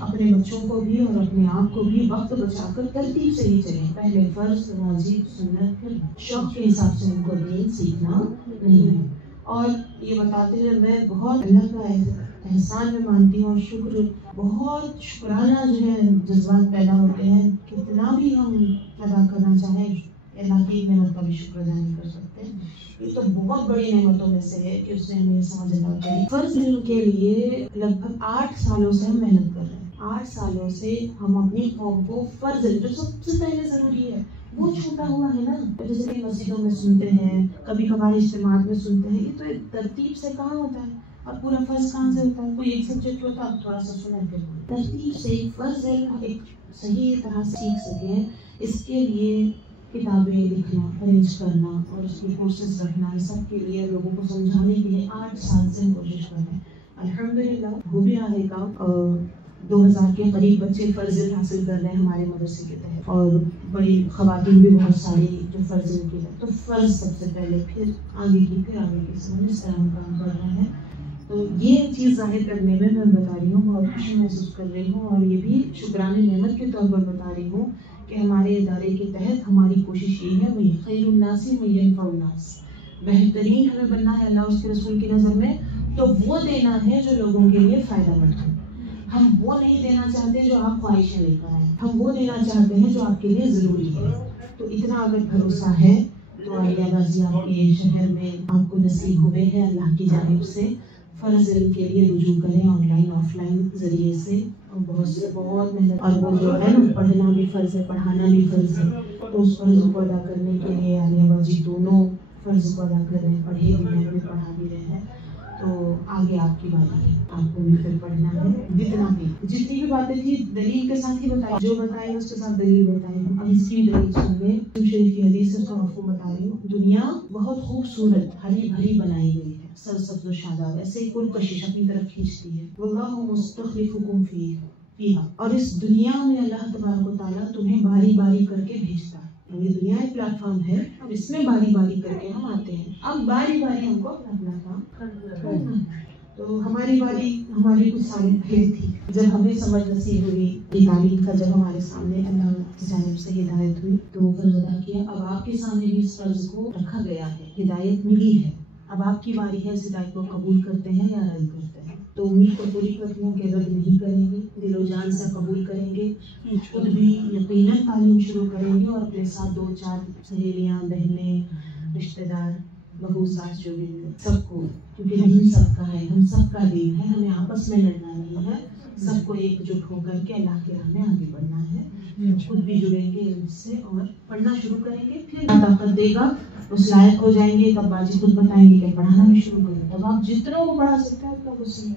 اپنے بچوں کو بھی اور اپنے آپ کو بھی وقت بچا کر ترتیب سے ہی چلیں. پہلے فرض، واجب، سنت، پھر شوق کے حساب سے ان کو دین سیکھنا نہیں ہے. اور یہ بتاتے ہوئے میں بہت اللہ کا احسان میں مانتی ہوں اور شکر، بہت شکرانہ جو ہے جذبات پیدا ہوتے ہیں. کتنا بھی ہم ادا کرنا چاہیں اللہ کی نعمت کا بھی شکر ادا نہیں کر سکتے. یہ تو بہت بڑی نعمتوں میں سے ہے کہ اس نے ہمیں سمجھ اللہ کری. فرض علم کے لیے لگ بھگ 8 سالوں سے ہم محنت کر رہے ہیں. 8 سالوں سے ہم اپنی قوم کو فرض علم جو سب سے پہلے ضروری ہے وہ چھوٹا ہوا ہے نا. جیسے کہ مسجدوں میں سنتے ہیں، کبھی کبھار اجتماعات میں سنتے ہیں، یہ تو ایک ترتیب سے کہاں ہوتا ہے. اور پورا فرض کہاں سے ہوتا ہے؟ کوئی ایک سبجیکٹ ہوتا ہے تھوڑا سا سنیں، پھر ترتیب سے ایک فرض علم ایک صحیح طرح سیکھ سکیں. اس کے لیے کتابیں لکھنا، ارینج کرنا اور اس کے کورسز رکھنا، سب کے لیے لوگوں کو سمجھانے کے لیے 8 سال سے کوشش کر رہے ہیں. الحمدللہ ہو بھی رہے کام. 2000 کے قریب بچے فرض علم حاصل کر رہے ہیں ہمارے مدرسے کے تحت، اور بڑی خواتین بھی بہت ساری جو فرض علم کی ہے. تو فرض سب سے پہلے، پھر آگے کی سمجھ اس طرح کام کر رہے ہیں. تو یہ چیز ظاہر کرنے میں بتا رہی ہوں، بہت خوشی محسوس کر رہی ہوں، اور یہ بھی شکرانے نعمت کے طور پر بتا رہی ہوں کہ ہمارے ادارے کے تحت ہماری کوشش یہ ہے، وہی خیر الناس من ینفع الناس، بہترین ہمیں بننا ہے اللہ اس کے رسول کی نظر میں. تو وہ دینا ہے جو لوگوں کے لیے فائدہ مند ہے. ہم وہ نہیں دینا چاہتے جو آپ خواہشیں لے کر آئیں، ہم وہ دینا چاہتے ہیں جو آپ کے لیے ضروری ہے. تو اتنا اگر بھروسہ ہے تو عالیہ غازی آپ کے شہر میں آپ کو نصیب ہوئے ہیں اللہ کی جانب سے. فرض علم کے لیے رجوع کریں، آن لائن آف لائن ذریعے سے. بہت محنت، اور وہ جو ہے نا پڑھنا بھی فرض ہے، پڑھانا بھی فرض ہے. تو اس فرض کو ادا کرنے کے لیے عالیہ غازی دونوں فرض کو ادا کر رہے ہیں، پڑھے بھی ہیں، پڑھا بھی رہے ہیں. تو آگے آپ کی باری ہے، آپ کو بھی پھر پڑھنا ہے. جتنی بھی باتیں تھی دلیل کے ساتھ ہی بتائیں، جو بتائیں اس کے ساتھ دلیل بتائیں. اب اس کی دلیل سن لیں. شریف کی حدیث سے تو آپ کو بتا رہی ہوں، دنیا بہت خوبصورت ہری بھری بنائی گئی ہے، سرسبز و شاداب، ایسے ہی کوئی کشش اپنی طرف کھینچتی ہے. واللہ مستخلفکم فیہا، اور اس دنیا میں اللہ تبارک و تعالیٰ تمہیں باری باری کر کے بھیجتا ہے. یہ دنیا ایک پلیٹ فارم ہے، اب اس میں باری باری کر کے ہم آتے ہیں. اب باری باری ہم کو اپنا کام کرنا ہے. تو ہماری باری ہماری کچھ سال پہلے تھی جب ہمیں سمجھ نصیب ہوئی، یہ تعلیم کا جب ہمارے سامنے اللہ کی جانب سے ہدایت ہوئی تو وہ فرض ادا کیا. اب آپ کے سامنے بھی اس فرض کو رکھا گیا ہے، ہدایت ملی ہے. اب آپ کی باری ہے اس ہدایت کو قبول کرتے ہیں یا رد کرتے ہیں. تو امید کو پوری کرتی ہوں کہ رد نہیں کریں گے، دل و جان سے قبول کریں گے، خود بھی یقیناً تعلیم شروع کریں گے، اور اپنے ساتھ 2-4 سہیلیاں، بہنیں، رشتہ دار، بہو ساس جو بھی سب کو، کیونکہ دین سب کا ہے، ہم سب کا دین ہے، ہمیں آپس میں لڑنا نہیں ہے، سب کو ایک جٹ ہو کر کے اللہ کے راہ میں آگے بڑھنا ہے. خود بھی جڑیں گے ان سے اور پڑھنا شروع کریں گے. پھر طاقت دے گا، اس لائق ہو جائیں گے، تب باجی خود بتائیں گے کہ پڑھانا بھی شروع کریں. تب آپ جتنا وہ پڑھا سکتے ہیں اتنا اس میں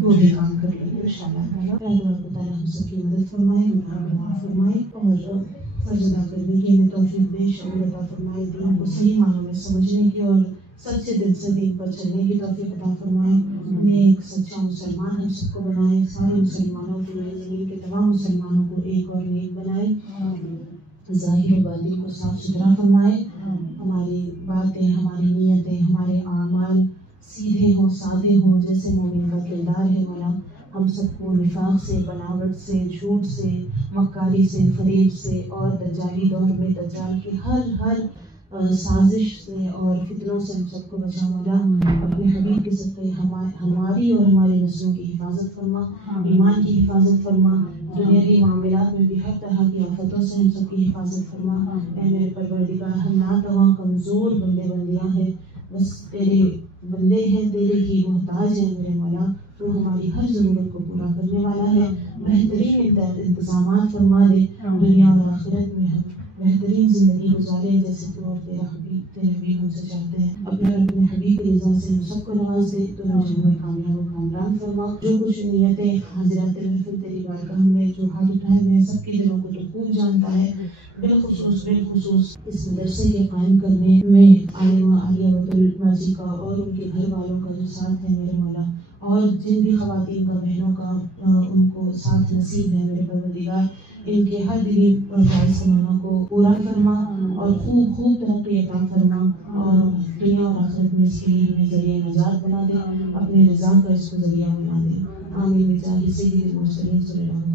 وہ بھی کام کر لیں گے انشاءاللہ. اللہ تعالیٰ ہم سب کی مدد فرمائے، معاف فرمائے، اور فرض ادا کرنے کی ہمیں توفیق دے، شعور عطا فرمائے، دین کو صحیح معنوں میں سمجھنے کی اور سچے دل سے دین پر چلنے کی توفیق عطا فرمائے. ہمیں ایک سچا مسلمان ہم سب کو بنائے، سارے مسلمانوں کو، زمین کے تمام مسلمانوں کو ایک اور نیک بنائے، ظاہر و باطن کو صاف ستھرا فرمائے. ہماری باتیں، ہماری نیتیں، ہمارے اعمال سیدھے ہوں، سادے ہوں، جیسے مومن کا کردار ہے. مولا ہم سب کو نفاق سے، بناوٹ سے، جھوٹ سے، مکاری سے، فریب سے، اور دجالی دور میں دجال کی ہر سازش سے اور فتنوں سے ہم سب کو بچا. مولا اپنے حبیب کے صدقے ہماری اور ہماری نسلوں کی حفاظت فرما، ایمان کی حفاظت فرما، دنیاوی معاملات میں بھی ہر طرح کی آفتوں سے ہم سب کی حفاظت فرما. اے میرے پروردگار، ہم ناتواں کمزور بندے بندیاں ہیں، بس تیرے بندے ہیں، تیرے ہی محتاج ہیں میرے مولا. تو ہماری ہر ضرورت کو پورا کرنے والا ہے. بہترین انتظامات فرما دے، دنیا اور آخرت میں ہم بہترین زندگی گزارے جیسے تو اور تیرے حبیب ہم سے چاہتے ہیں. اپنے حبیب کی رضا سے ہم سب کو نواز دے، تو ہمیں کامیاب و کامران فرما. جو کچھ نیتیں حاضرات محفل تیری بارگاہ میں جو ہاتھ اٹھائے ہوئے ہیں، سب کے دلوں کو تو خوب جانتا ہے. بالخصوص اس مدرسے کے قائم کرنے میں عالمہ عالیہ غازی کا اور ان کے گھر والوں کا جو ساتھ ہے میرے مولا، اور جن بھی خواتین کا، بہنوں کا ان کو ساتھ نصیب ہے میرے پروردگار، ان کے ہر دلی سمانوں کو پورا فرما اور خوب ترقی عطا فرما، اور دنیا اور آخرت میں اس کے لیے ہمیں ذریعہ نجات بنا دے، اپنے رضا کا اس کو ذریعہ بنا دے. آمین بجاہ سید المرسلین صلی اللہ علیہ وسلم.